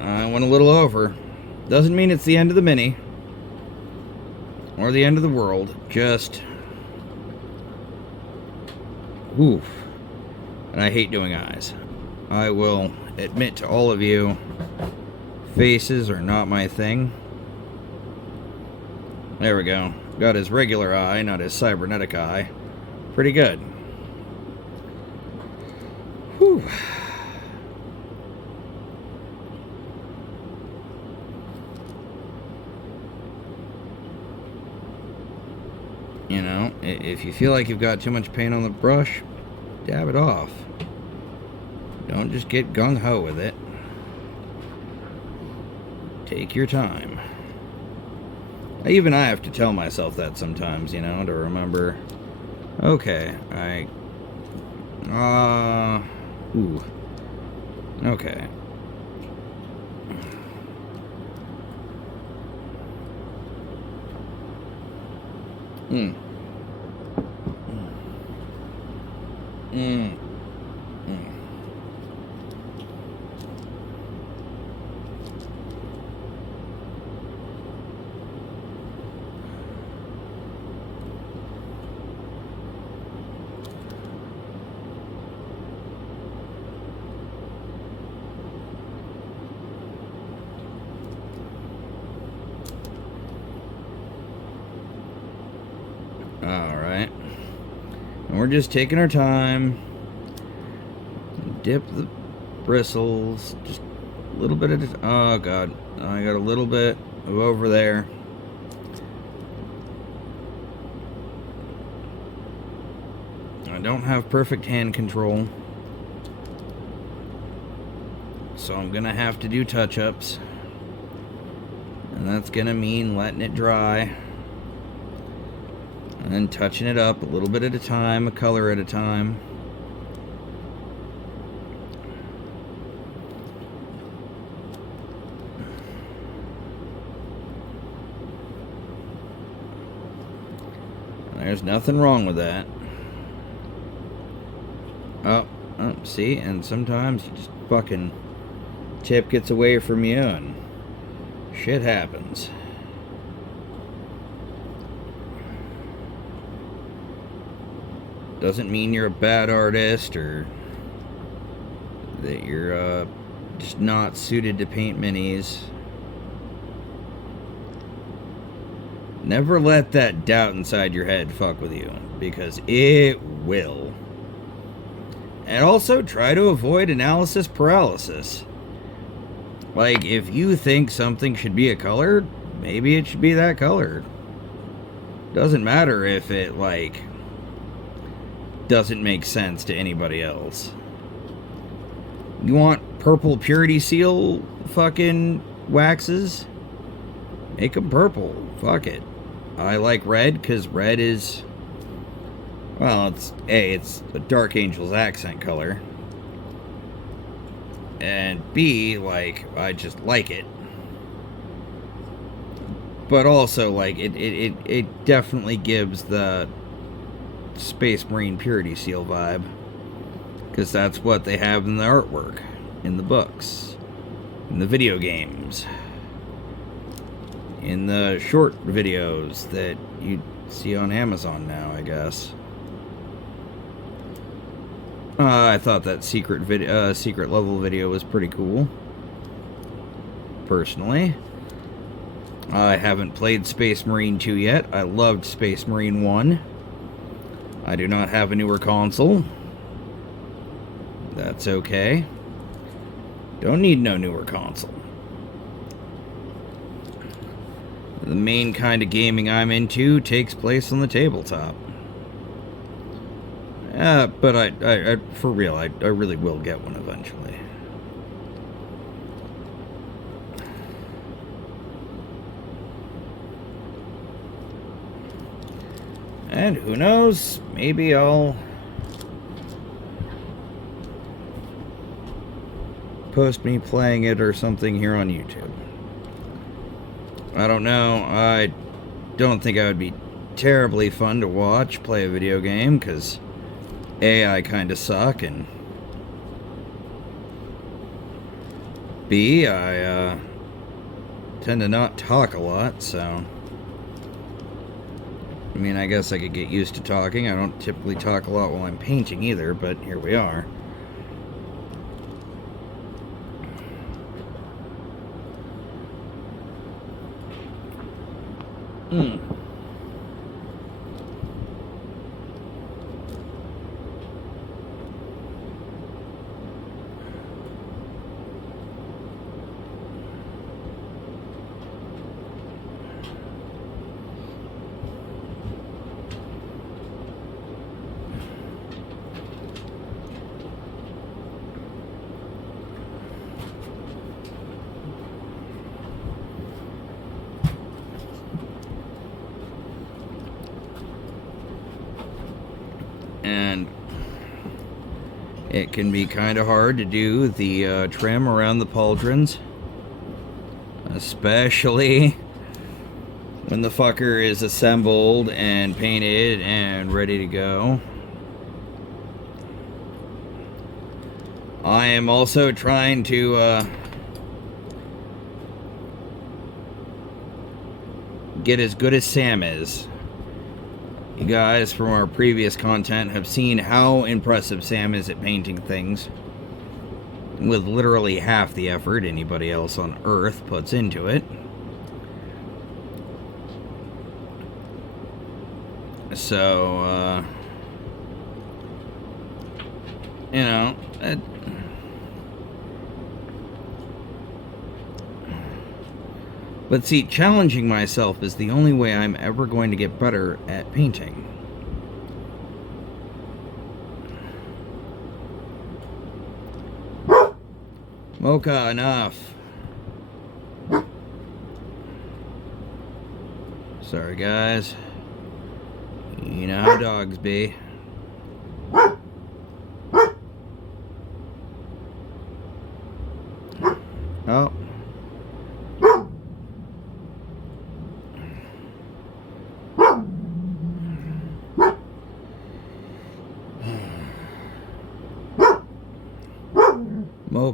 I went a little over. Doesn't mean it's the end of the mini or the end of the world. Just oof. And I hate doing eyes. I will admit to all of you, faces are not my thing. There we go. Got his regular eye, not his cybernetic eye. Pretty good. Whew. You know, if you feel like you've got too much paint on the brush, dab it off. Don't just get gung-ho with it. Take your time. Even I have to tell myself that sometimes, you know, to remember, okay, okay. Alright. And we're just taking our time. Dip the bristles. Just a little bit of... Oh, God. I got a little bit of over there. I don't have perfect hand control. So I'm going to have to do touch-ups. And that's going to mean letting it dry. And then touching it up a little bit at a time, a color at a time. There's nothing wrong with that. Oh, see? And sometimes you just fucking... tip gets away from you and shit happens. Doesn't mean you're a bad artist or that you're just not suited to paint minis. Never let that doubt inside your head fuck with you, because it will. And also try to avoid analysis paralysis. Like, if you think something should be a color, maybe it should be that color. Doesn't matter if it, like, doesn't make sense to anybody else. You want purple purity seal fucking waxes? Make them purple. Fuck it. I like red because red is, well, it's a Dark Angel's accent color. And B, like, I just like it. But also, like, it definitely gives the Space Marine Purity Seal vibe. Because that's what they have in the artwork, in the books, in the video games, in the short videos that you see on Amazon now, I guess. I thought that secret level video was pretty cool. Personally. I haven't played Space Marine 2 yet. I loved Space Marine 1. I do not have a newer console. That's okay. Don't need no newer console. The main kind of gaming I'm into takes place on the tabletop. But I for real, I really will get one eventually. And who knows, maybe I'll post me playing it or something here on YouTube. I don't know. I don't think I would be terribly fun to watch play a video game, because A, I kind of suck, and B, I tend to not talk a lot, so I mean, I guess I could get used to talking. I don't typically talk a lot while I'm painting either, but here we are. And it can be kind of hard to do the trim around the pauldrons, especially when the fucker is assembled and painted and ready to go. I am also trying to get as good as Sam is. You guys from our previous content have seen how impressive Sam is at painting things with literally half the effort anybody else on Earth puts into it. So, you know, but see, challenging myself is the only way I'm ever going to get better at painting. Mocha, enough. Sorry, guys. You know how dogs be. Oh.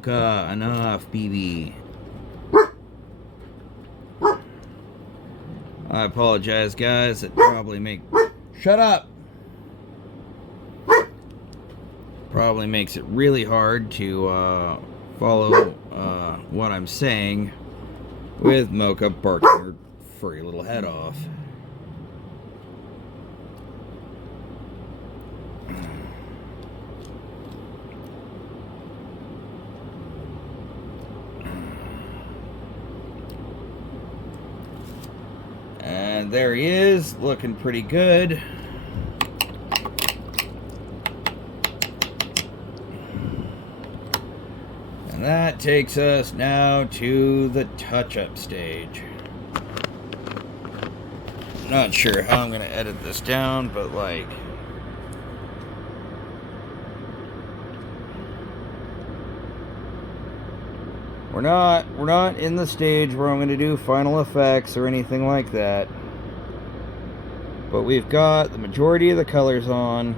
Mocha, enough, BB. I apologize, guys. It probably shut up! Probably makes it really hard to follow what I'm saying with Mocha barking her furry little head off. And there he is, looking pretty good. And that takes us now to the touch-up stage. Not sure how I'm going to edit this down, but like... We're not in the stage where I'm going to do final effects or anything like that. But we've got the majority of the colors on.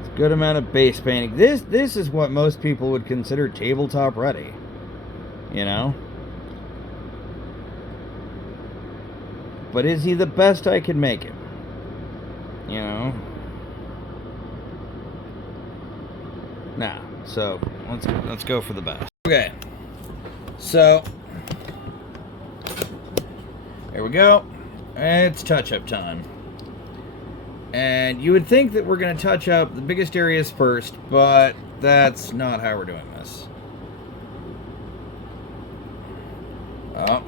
It's a good amount of base painting. This is what most people would consider tabletop ready. You know? But is he the best I could make him? You know? Nah. So let's go for the best. Okay, so here we go. It's touch-up time, and you would think that we're going to touch up the biggest areas first, but that's not how we're doing this. Oh.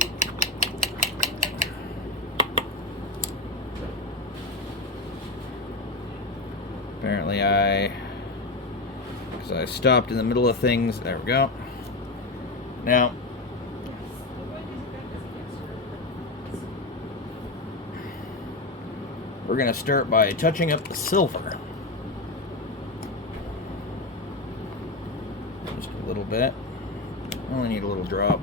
Apparently because I stopped in the middle of things. There we go. Now, we're going to start by touching up the silver. Just a little bit. Only need a little drop.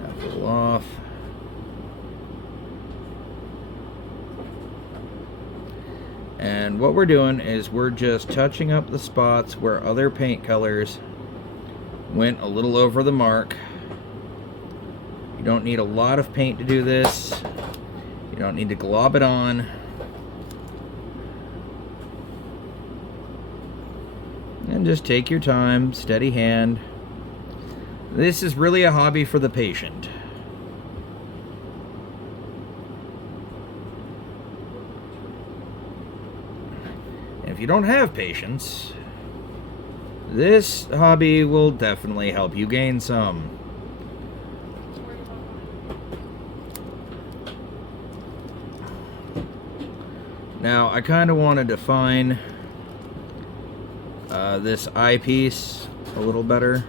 Tap a little off. And what we're doing is we're just touching up the spots where other paint colors went a little over the mark. You don't need a lot of paint to do this. You don't need to glob it on. And just take your time, steady hand. This is really a hobby for the patient. If you don't have patience, this hobby will definitely help you gain some. Now, I kind of want to define this eyepiece a little better.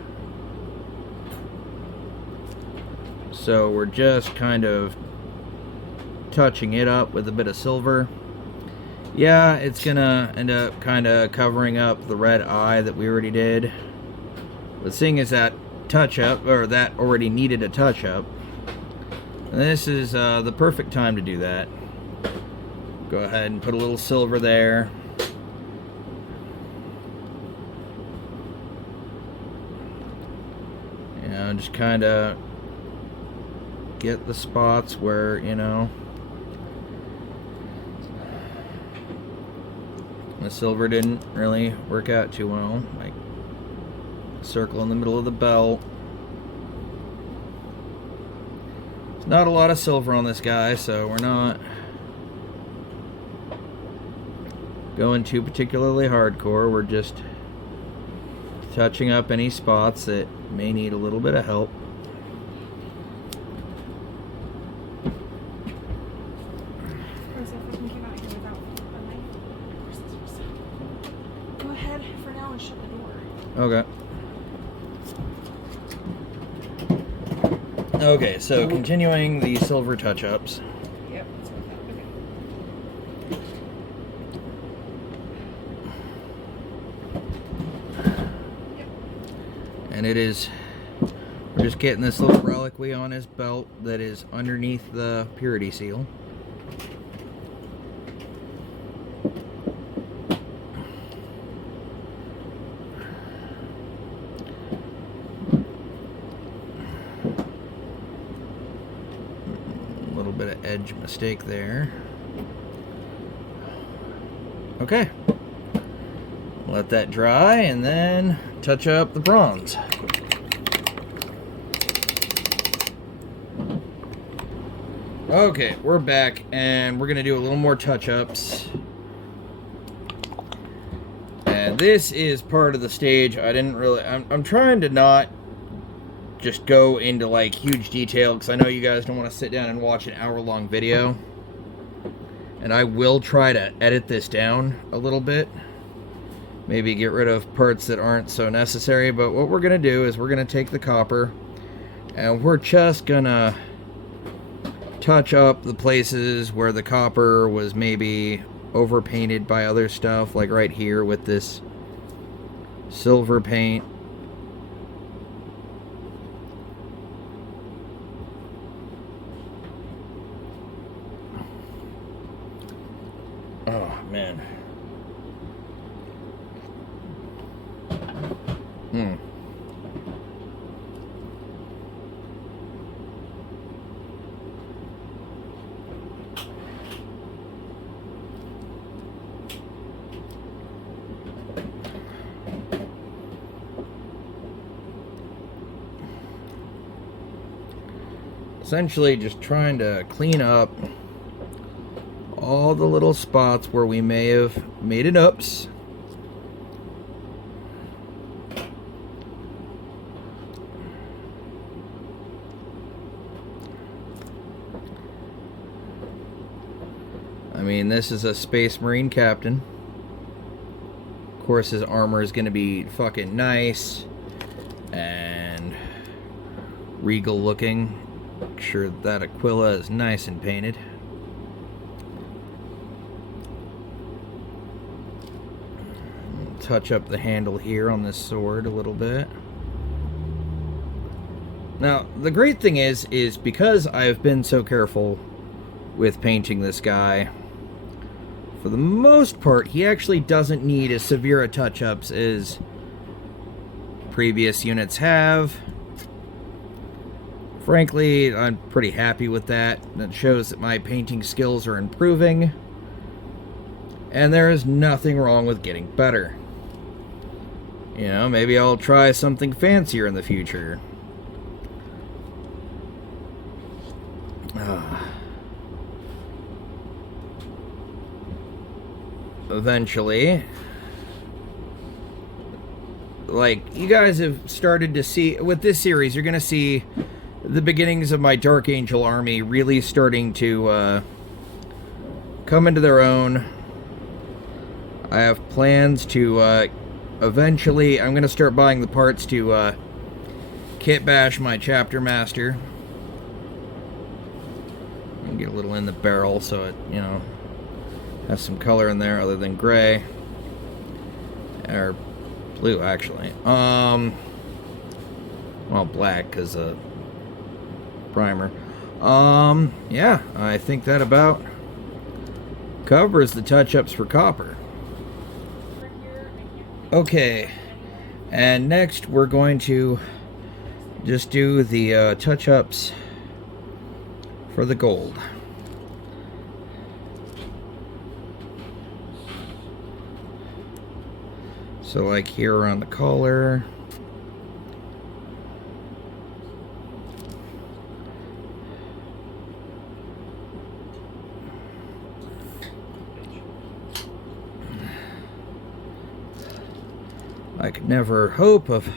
So we're just kind of touching it up with a bit of silver. Yeah, it's gonna end up kind of covering up the red eye that we already did. But seeing as that touch-up, or that already needed a touch-up, this is the perfect time to do that. Go ahead and put a little silver there. You know, just kind of get the spots where, you know, the silver didn't really work out too well. Like, circle in the middle of the belt. There's not a lot of silver on this guy, so we're not going too particularly hardcore. We're just touching up any spots that may need a little bit of help. Go ahead for now and shut the door. Okay. Okay, so continuing the silver touch-ups. Yep, that's what I thought. Okay. Yep. And it is, we're just getting this little reliquary on his belt that is underneath the purity seal. bit of edge mistake there. Okay. Let that dry and then touch up the bronze. Okay, we're back and we're going to do a little more touch-ups. And this is part of the stage I didn't really... I'm trying to not just go into like huge detail because I know you guys don't want to sit down and watch an hour-long video. And I will try to edit this down a little bit. Maybe get rid of parts that aren't so necessary. But what we're going to do is we're going to take the copper and we're just going to touch up the places where the copper was maybe overpainted by other stuff, like right here with this silver paint. Oh man. Essentially just trying to clean up all the little spots where we may have made it ups. I mean, this is a Space Marine captain. Of course, his armor is going to be fucking nice and regal looking. Make sure that Aquila is nice and painted. Touch up the handle here on this sword a little bit. Now, the great thing is because I've been so careful with painting this guy, for the most part, he actually doesn't need as severe a touch-ups as previous units have. Frankly, I'm pretty happy with that. That shows that my painting skills are improving. And there is nothing wrong with getting better. You know, maybe I'll try something fancier in the future. Eventually. Like, you guys have started to see, with this series, you're going to see the beginnings of my Dark Angel army really starting to come into their own. I have plans to eventually, I'm going to start buying the parts to kit bash my chapter master. And get a little in the barrel so it, you know, has some color in there other than gray. Or blue, actually. Well, black, because primer. Yeah, I think that about covers the touch-ups for copper. Okay, and next we're going to just do the touch-ups for the gold. So like here around the collar. I could never hope of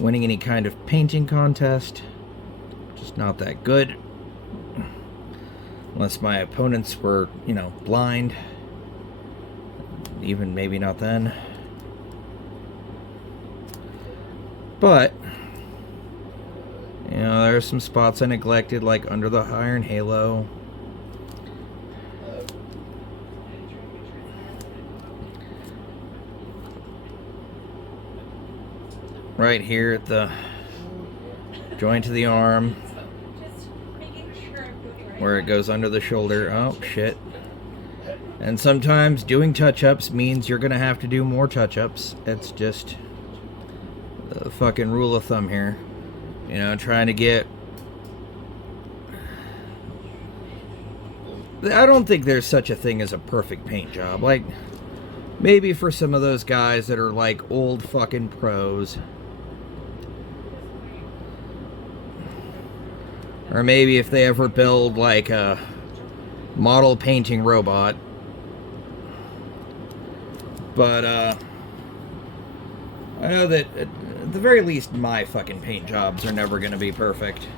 winning any kind of painting contest. Just not that good. Unless my opponents were, you know, blind. Even maybe not then. But, you know, there's some spots I neglected, like under the iron halo. Right here at the joint of the arm, where it goes under the shoulder. Oh, shit. And sometimes doing touch-ups means you're going to have to do more touch-ups. It's just the fucking rule of thumb here. You know, trying to get I don't think there's such a thing as a perfect paint job. Like, maybe for some of those guys that are like old fucking pros. Or maybe if they ever build like a model painting robot. But, I know that at the very least my fucking paint jobs are never going to be perfect.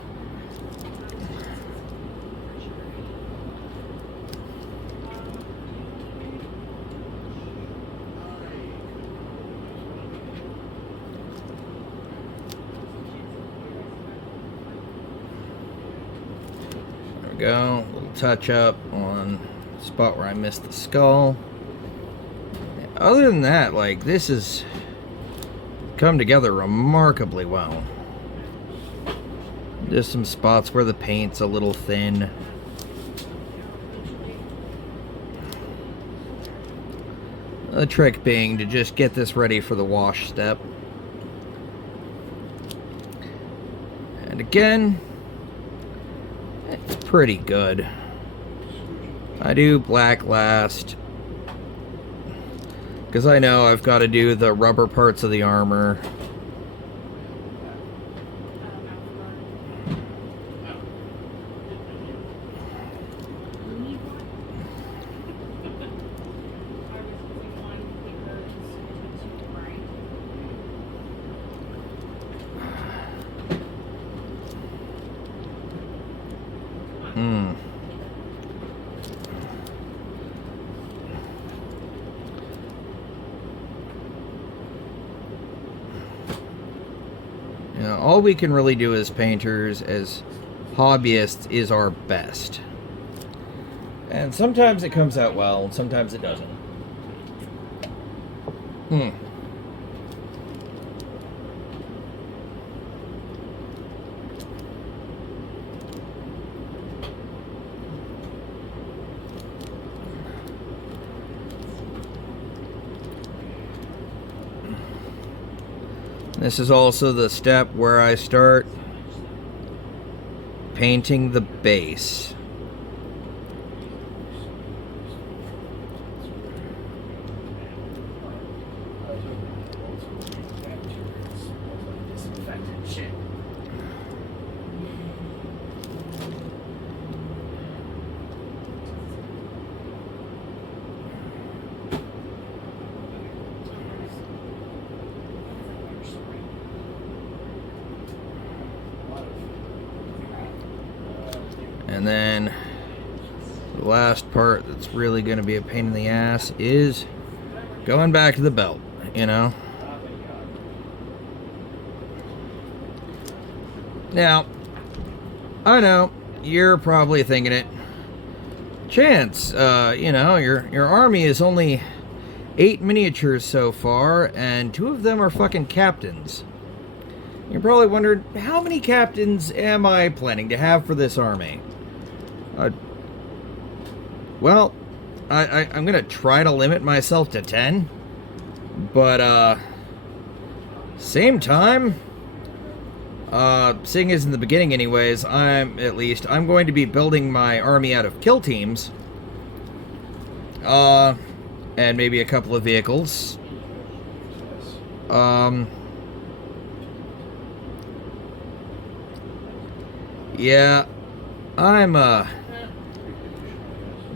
There we go. A little touch up on the spot where I missed the skull. Other than that, like, this has come together remarkably well. Just some spots where the paint's a little thin. The trick being to just get this ready for the wash step. And again, it's pretty good. I do black last, because I know I've got to do the rubber parts of the armor. You know, all we can really do as painters, as hobbyists, is our best. And sometimes it comes out well, and sometimes it doesn't. This is also the step where I start painting the base. And then the last part that's really going to be a pain in the ass is going back to the belt, you know? Now, I know, you're probably thinking it. Chance, you know, your army is only 8 miniatures so far, and 2 of them are fucking captains. You're probably wondering, how many captains am I planning to have for this army? Well, I'm gonna try to limit myself to 10, but same time, seeing as in the beginning anyways, I'm going to be building my army out of kill teams, and maybe a couple of vehicles. Yeah, I'm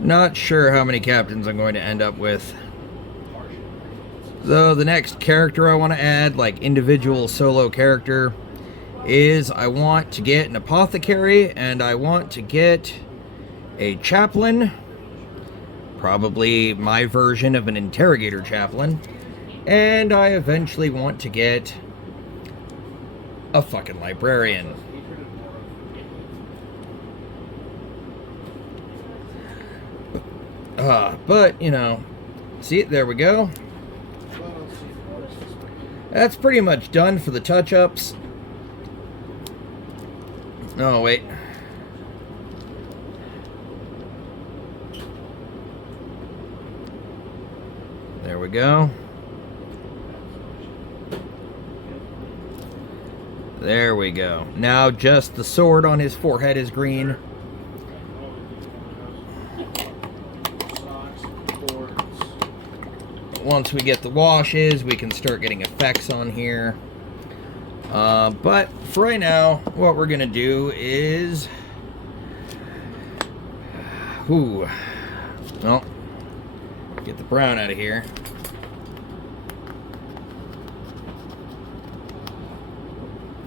not sure how many captains I'm going to end up with. Though the next character I want to add, like individual solo character, is I want to get an apothecary and I want to get a chaplain. Probably my version of an interrogator chaplain. And I eventually want to get a fucking librarian. But, you know, see, there we go. That's pretty much done for the touch-ups. Oh, wait. There we go. There we go. Now just the sword on his forehead is green. once we get the washes, we can start getting effects on here. But for right now, what we're gonna do is, well, get the brown out of here.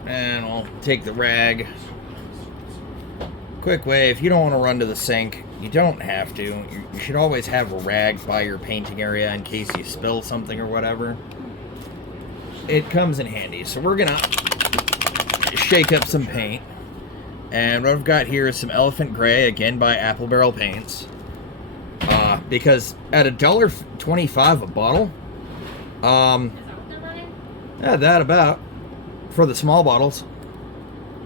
And I'll take the rag. Quick way, if you don't want to run to the sink, you don't have to. You should always have a rag by your painting area in case you spill something or whatever. It comes in handy. So we're gonna shake up some paint. And what I've got here is some Elephant Gray, again by Apple Barrel Paints. Because at $1.25 a bottle, Is that what they're running? yeah, that about, for the small bottles.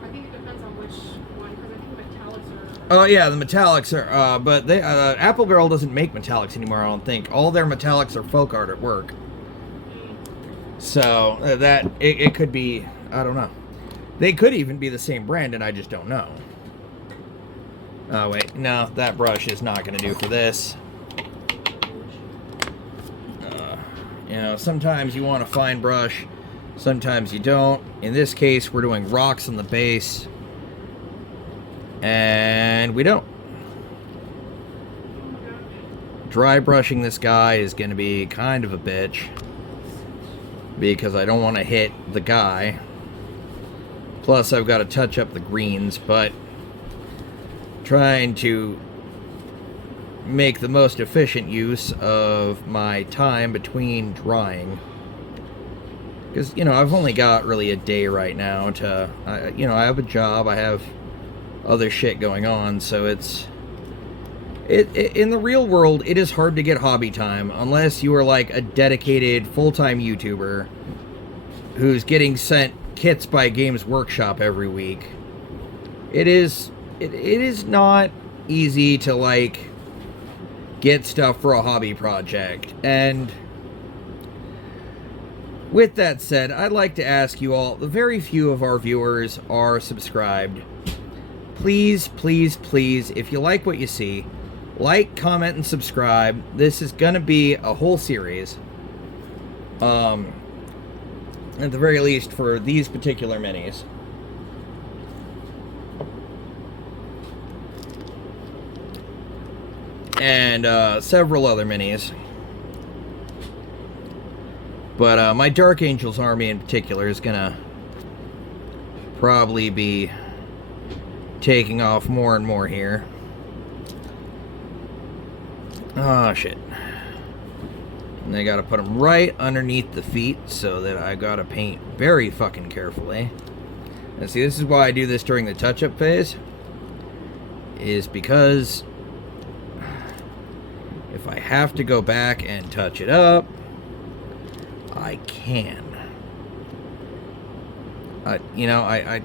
I think it depends on which one, because I think metallics are... Oh yeah, the metallics are, but they, Apple Barrel doesn't make metallics anymore, I don't think. All their metallics are folk art at work. So, that, it could be, I don't know. They could even be the same brand, and I just don't know. Oh wait, no, that brush is not going to do for this. You know, sometimes you want a fine brush, sometimes you don't. In this case, we're doing rocks on the base, and we don't. Dry brushing this guy is going to be kind of a bitch, because I don't want to hit the guy. Plus, I've got to touch up the greens, but trying to make the most efficient use of my time between drying. Because, you know, I've only got really a day right now to, you know, I have a job, I have other shit going on, so it's... in the real world, it is hard to get hobby time unless you are like a dedicated full-time YouTuber who's getting sent kits by Games Workshop every week. It is not easy to like get stuff for a hobby project. And with that said, I'd like to ask you all, the very few of our viewers are subscribed. Please, please, please, if you like what you see, like, comment, and subscribe. This is gonna be a whole series. At the very least for these particular minis. And several other minis. But my Dark Angels army in particular is gonna probably be taking off more and more here. Oh shit. And I gotta put them right underneath the feet so that I gotta paint very fucking carefully. And see, this is why I do this during the touch-up phase. Is because if I have to go back and touch it up, I can. You know, I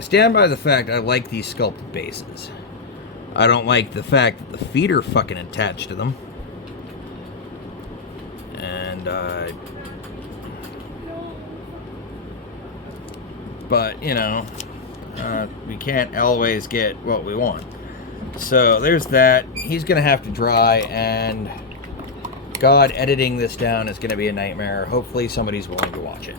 stand by the fact I like these sculpted bases. I don't like the fact that the feet are fucking attached to them. And, but, you know, we can't always get what we want. So, there's that. He's gonna have to dry, and God, editing this down is gonna be a nightmare. Hopefully somebody's willing to watch it.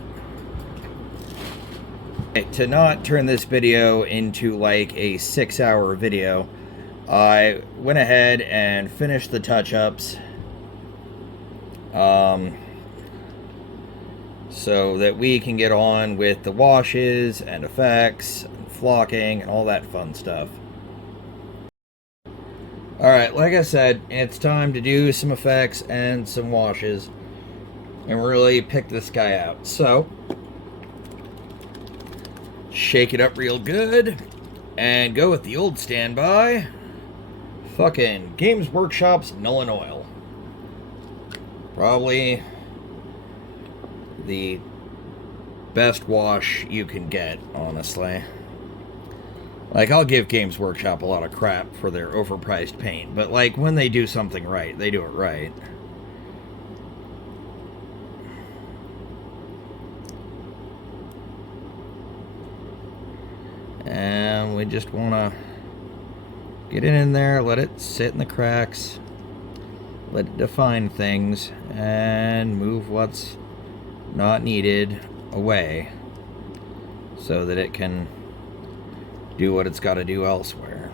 To not turn this video into like a 6-hour video, I went ahead and finished the touch-ups. So that we can get on with the washes and effects and flocking and all that fun stuff. Alright, like I said, it's time to do some effects and some washes and really pick this guy out. So, shake it up real good and go with the old standby. Fucking Games Workshop's Nuln Oil. Probably the best wash you can get, honestly. Like, I'll give Games Workshop a lot of crap for their overpriced paint, but like, when they do something right, they do it right. And we just want to get it in there, let it sit in the cracks. let it define things, and move what's not needed away so that it can do what it's got to do elsewhere.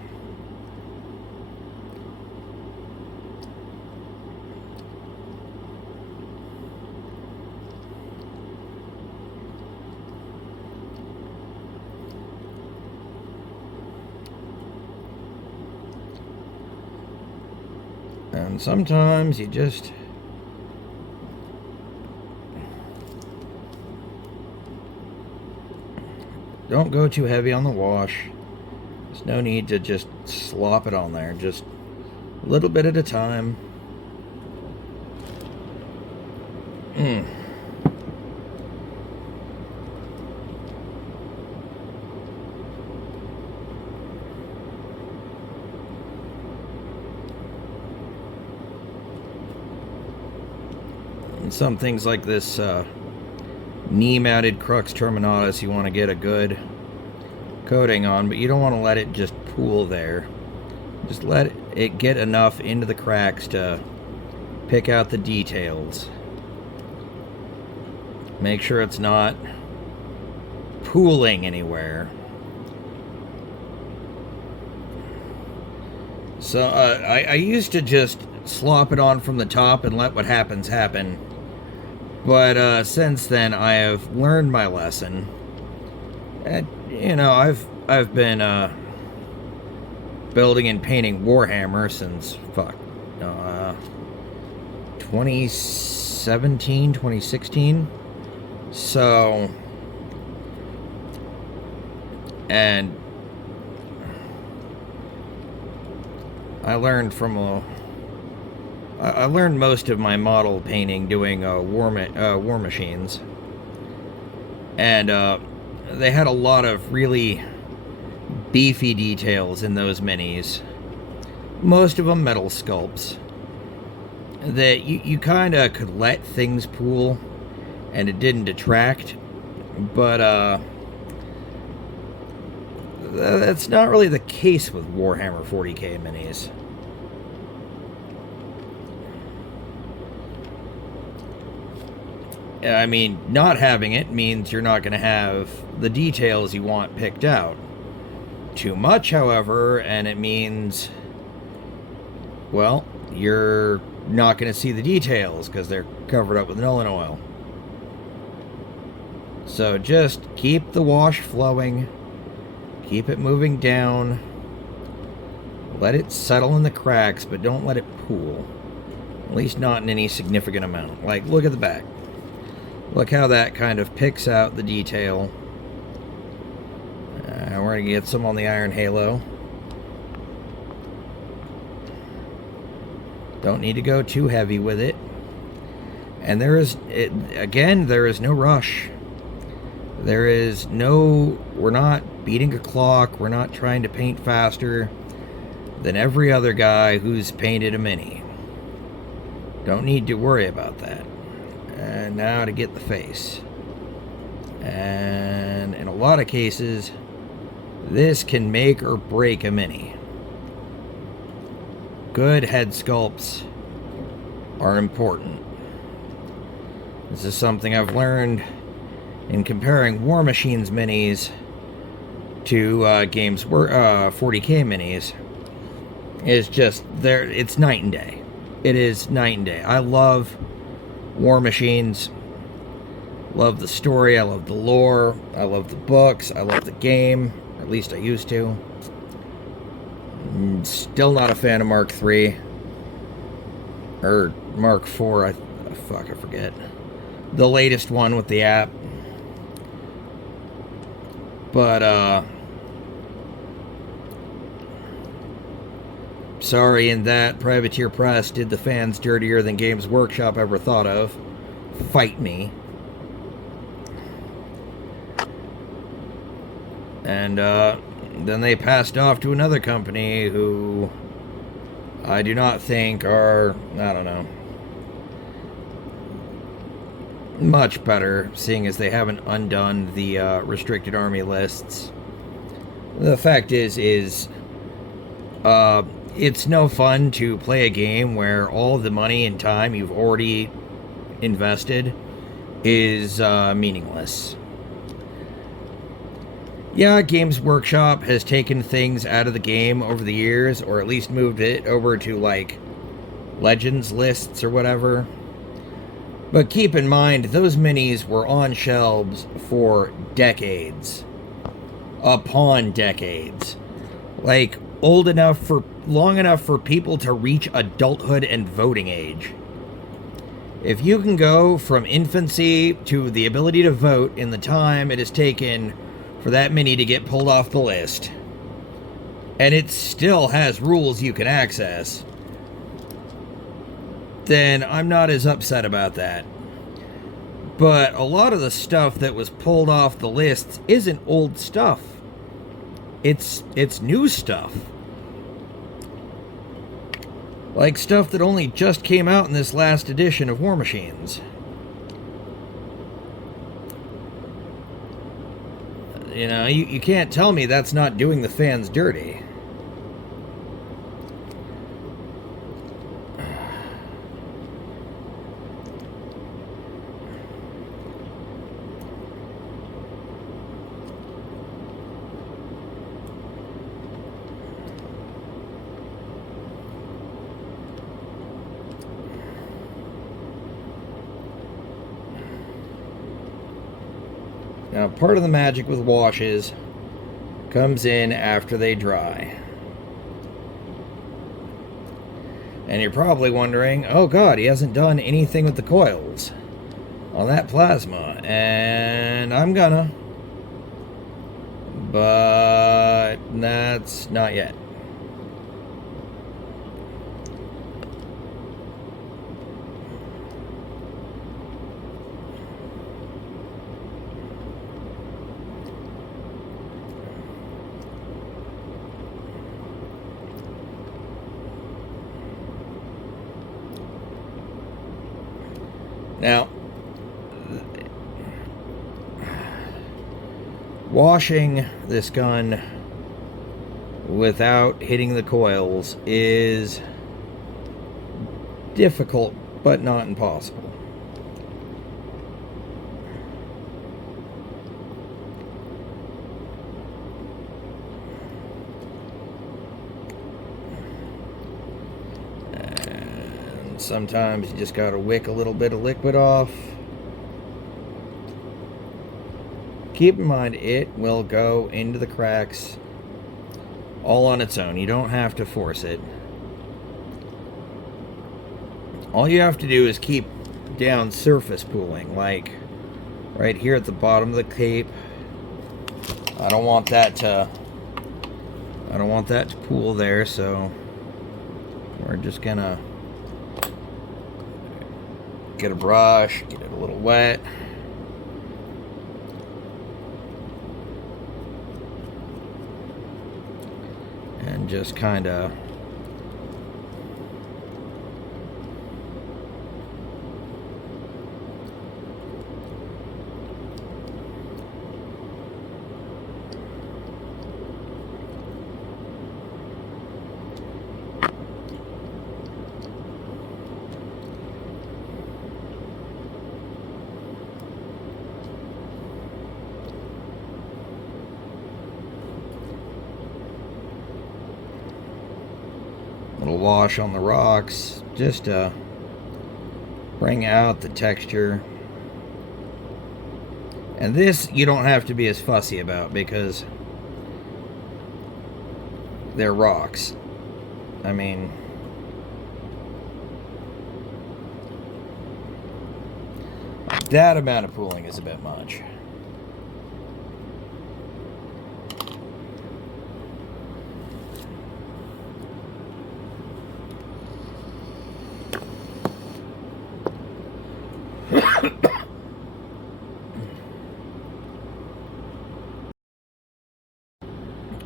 And sometimes you just don't go too heavy on the wash. There's no need to just slop it on there. Just a little bit at a time. And some things like this knee-mounted Crux Terminatus you want to get a good coating on, but you don't want to let it just pool there. Just let it get enough into the cracks to pick out the details. Make sure it's not pooling anywhere. So I used to just slop it on from the top and let what happens happen. But since then, I have learned my lesson. And, you know, I've been building and painting Warhammer since 2017, 2016. So, and I learned from I learned most of my model painting doing War Machines, and they had a lot of really beefy details in those minis. Most of them metal sculpts that you kind of could let things pool, and it didn't detract. But that's not really the case with Warhammer 40k minis. I mean, not having it means you're not going to have the details you want picked out. Too much, however, and it means, well, you're not going to see the details because they're covered up with Nuln Oil. So just keep the wash flowing, keep it moving down, let it settle in the cracks, but don't let it pool. At least not in any significant amount. Like, look at the back. Look how that kind of picks out the detail. We're going to get some on the Iron Halo. Don't need to go too heavy with it. And there is no rush. There is no, we're not beating a clock. We're not trying to paint faster than every other guy who's painted a mini. Don't need to worry about that. And now to get the face. And in a lot of cases, this can make or break a mini. Good head sculpts are important. This is something I've learned in comparing War Machines minis to Games 40k minis. It's just there. It's night and day. It is night and day. I love War Machines. Love the story. I love the lore. I love the books. I love the game. At least I used to. Still not a fan of Mark III. Or Mark IV. I forget. The latest one with the app. But, sorry, in that Privateer Press did the fans dirtier than Games Workshop ever thought of. Fight me. And then they passed off to another company who I do not think are, I don't know, much better, seeing as they haven't undone the restricted army lists. The fact is it's no fun to play a game where all the money and time you've already invested is meaningless. Yeah, Games Workshop has taken things out of the game over the years, or at least moved it over to, like, Legends lists or whatever. But keep in mind, those minis were on shelves for decades. Upon decades. Like, long enough for people to reach adulthood and voting age. If you can go from infancy to the ability to vote in the time it has taken for that mini to get pulled off the list, and it still has rules you can access, then I'm not as upset about that. But a lot of the stuff that was pulled off the lists isn't old stuff. It's new stuff. Like stuff that only just came out in this last edition of War Machines. You know, you can't tell me that's not doing the fans dirty. Now, part of the magic with washes comes in after they dry. And you're probably wondering, oh god, he hasn't done anything with the coils on that plasma. And I'm gonna. But that's not yet. Now, washing this gun without hitting the coils is difficult, but not impossible. Sometimes you just gotta wick a little bit of liquid off. Keep in mind, it will go into the cracks all on its own. You don't have to force it. All you have to do is keep down surface pooling, like right here at the bottom of the cape. I don't want that to pool there, so we're just gonna get a brush, get it a little wet. And just kind of little wash on the rocks just to bring out the texture. And this you don't have to be as fussy about because they're rocks. I mean, that amount of pooling is a bit much.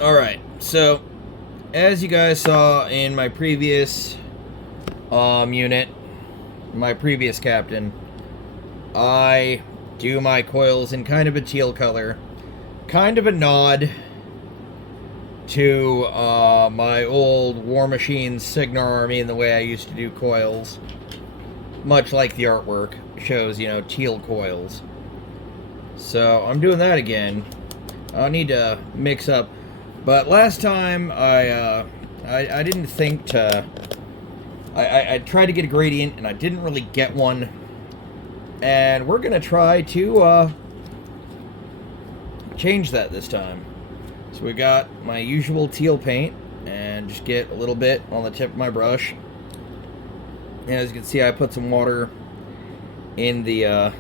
Alright, so as you guys saw in my previous unit, my previous captain, I do my coils in kind of a teal color, kind of a nod to my old War Machine Signar Army and the way I used to do coils. Much like the artwork shows, you know, teal coils. So I'm doing that again. I'll need to mix up. But last time I didn't think to... I tried to get a gradient and I didn't really get one. And we're going to try to change that this time. So we got my usual teal paint and just get a little bit on the tip of my brush. And as you can see, I put some water in the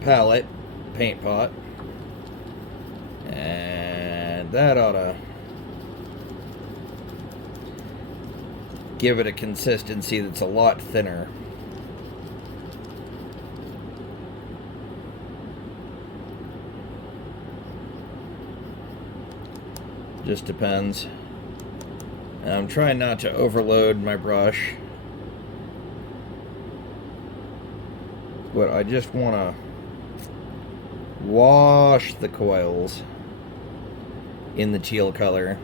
palette paint pot. And that ought to give it a consistency that's a lot thinner. Just depends. I'm trying not to overload my brush, but I just want to wash the coils in the teal color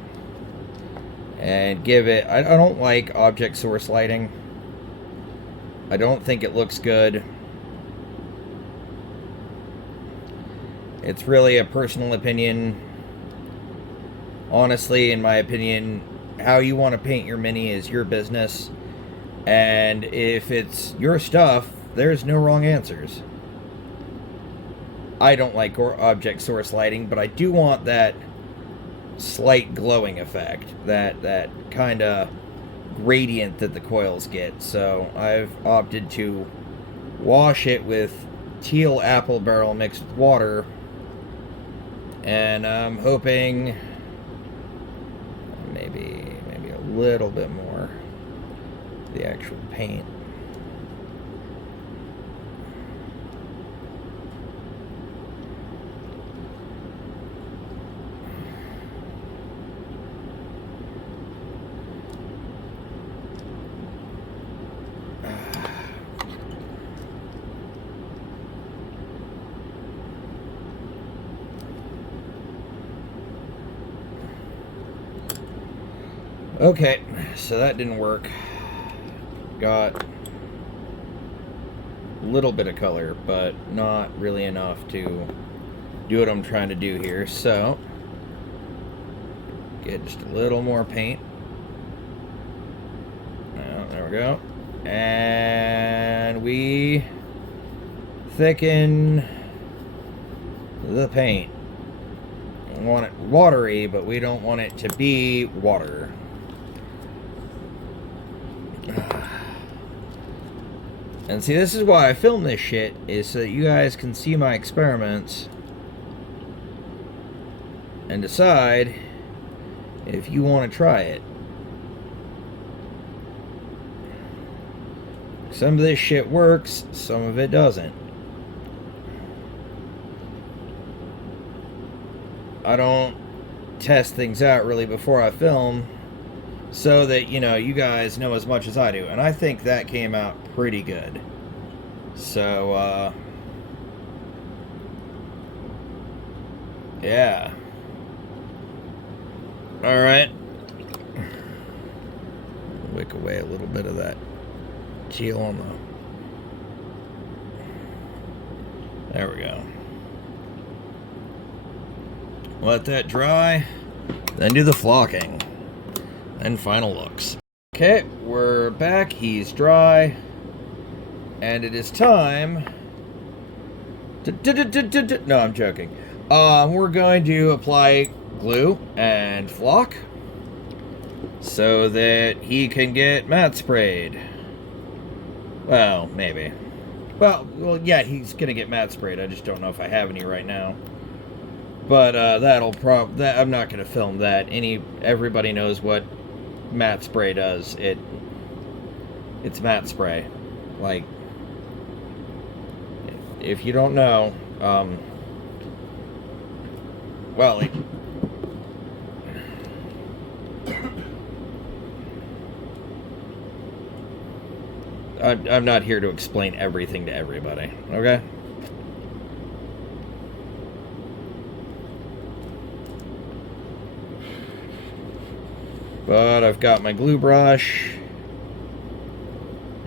and give it... I don't like object source lighting. I don't think it looks good. It's really a personal opinion. Honestly, in my opinion, how you want to paint your mini is your business. And if it's your stuff, there's no wrong answers. I don't like object source lighting, but I do want that slight glowing effect. That kind of gradient that the coils get. So I've opted to wash it with teal apple barrel mixed with water. And I'm hoping... maybe a little bit more the actual paint. Okay, so that didn't work. Got a little bit of color, but not really enough to do what I'm trying to do here. So, get just a little more paint. There we go. And we thicken the paint. We want it watery, but we don't want it to be water. And see, this is why I film this shit, is so that you guys can see my experiments and decide if you want to try it. Some of this shit works, some of it doesn't. I don't test things out really before I film, so that, you know, you guys know as much as I do. And I think that came out pretty good. So, yeah. Alright. Wick away a little bit of that teal on the... There we go. Let that dry. Then do the flocking. And final looks. Okay, we're back. He's dry. And it is time... No, I'm joking. We're going to apply glue and flock so that he can get matte sprayed. Well, maybe. Well, yeah, he's gonna get matte sprayed. I just don't know if I have any right now. But I'm not gonna film that. Everybody knows what matte spray does. It's matte spray. Like, if you don't know, well, I'm not here to explain everything to everybody, okay? But I've got my glue brush.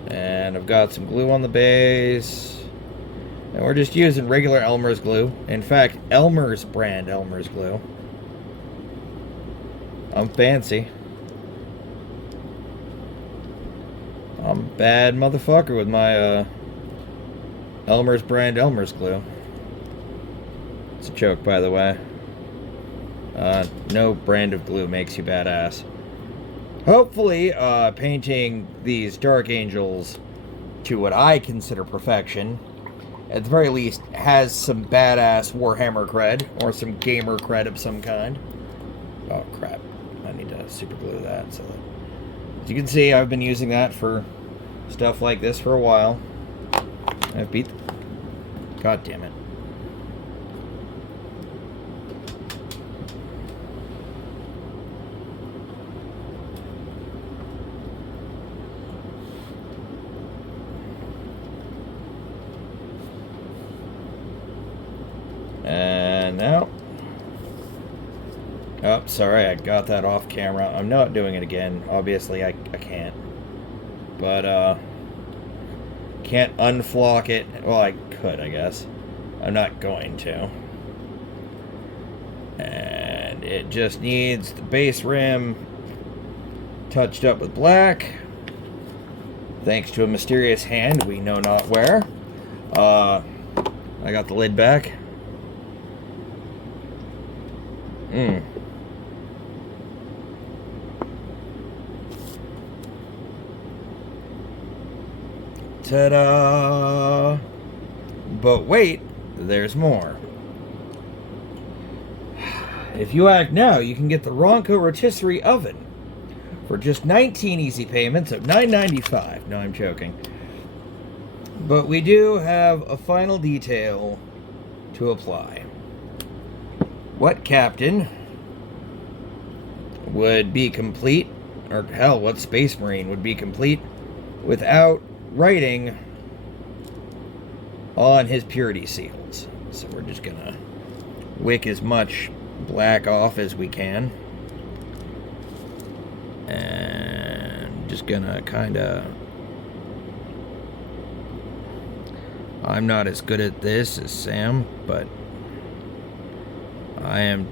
And I've got some glue on the base. And we're just using regular Elmer's glue. In fact, Elmer's brand Elmer's glue. I'm fancy. I'm a bad motherfucker with my Elmer's brand Elmer's glue. It's a joke, by the way. No brand of glue makes you badass. Hopefully, painting these Dark Angels to what I consider perfection, at the very least, has some badass Warhammer cred, or some gamer cred of some kind. Oh, crap. I need to super glue that. So that, as you can see, I've been using that for stuff like this for a while. I've beat... God damn it. And now... Oh, sorry, I got that off camera. I'm not doing it again. Obviously, I can't. But, can't unflock it. Well, I could, I guess. I'm not going to. And it just needs the base rim touched up with black. Thanks to a mysterious hand we know not where. I got the lid back. Ta-da! But wait, there's more. If you act now, you can get the Ronco rotisserie oven for just 19 easy payments of $9.95. No, I'm joking. But we do have a final detail to apply. What captain would be complete, or hell, what Space Marine would be complete without writing on his purity seals? So we're just gonna wick as much black off as we can, and just gonna kind of... I'm not as good at this as Sam, but I am...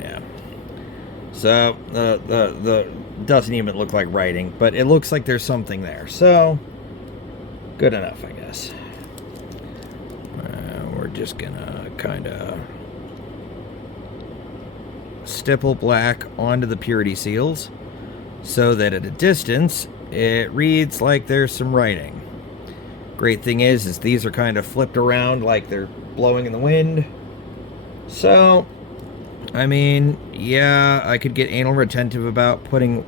Yeah. So the doesn't even look like writing, but it looks like there's something there. So good enough, I guess. We're just gonna kind of stipple black onto the purity seals so that at a distance it reads like there's some writing. Great thing is these are kind of flipped around like they're blowing in the wind. So, I mean, yeah, I could get anal retentive about putting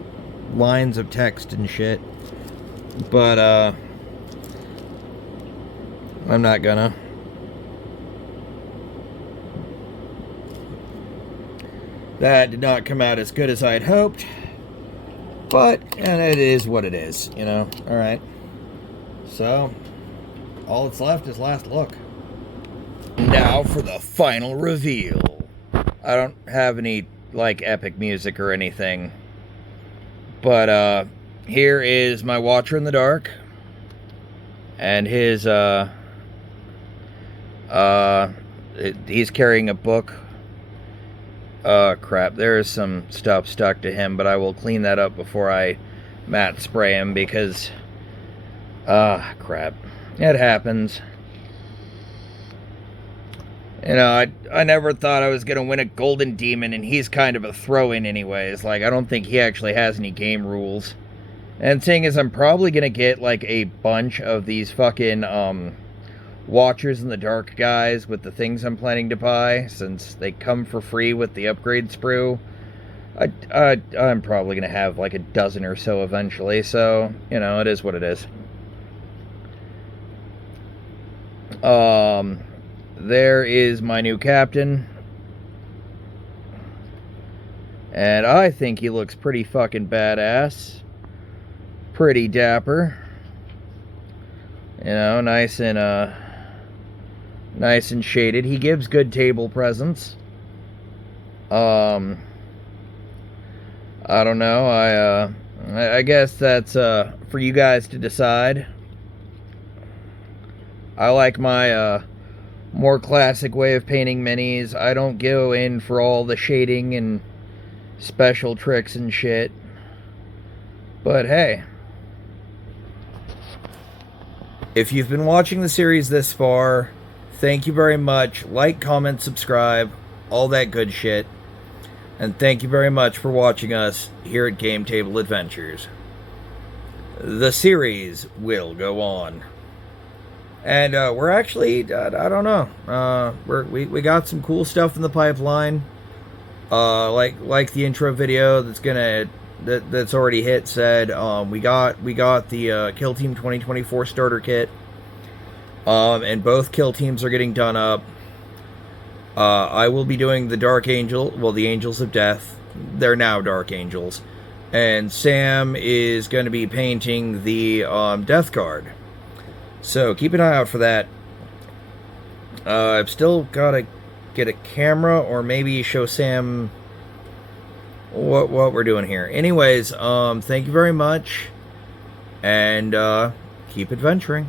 lines of text and shit, but I'm not gonna. That did not come out as good as I'd hoped, but, and it is what it is, you know. Alright, so all that's left is last look. Now for the final reveal. I don't have any, like, epic music or anything, but here is my Watcher in the Dark, and his he's carrying a book. Crap, there is some stuff stuck to him, but I will clean that up before I matte spray him, because crap, it happens. You know, I never thought I was gonna win a Golden Demon, and he's kind of a throw-in anyways. Like, I don't think he actually has any game rules. And seeing as I'm probably gonna get, like, a bunch of these fucking, Watchers in the Dark guys with the things I'm planning to buy, since they come for free with the upgrade sprue, I'm probably gonna have, like, a dozen or so eventually, so, you know, it is what it is. There is my new captain. And I think he looks pretty fucking badass. Pretty dapper. You know, nice and shaded. He gives good table presence. I don't know. I guess that's for you guys to decide. I like my more classic way of painting minis. I don't go in for all the shading and special tricks and shit. But hey, if you've been watching the series this far, thank you very much. Like, comment, subscribe, all that good shit. And thank you very much for watching us here at Game Table Adventures. The series will go on. And we're actually, I don't know, we got some cool stuff in the pipeline. Like the intro video that's already hit said, we got the Kill Team 2024 starter kit. And both kill teams are getting done up. I will be doing the Dark Angel, well, the Angels of Death. They're now Dark Angels. And Sam is going to be painting the Death Guard. So keep an eye out for that. I've still got to get a camera or maybe show Sam what we're doing here. Anyways, thank you very much. And keep adventuring.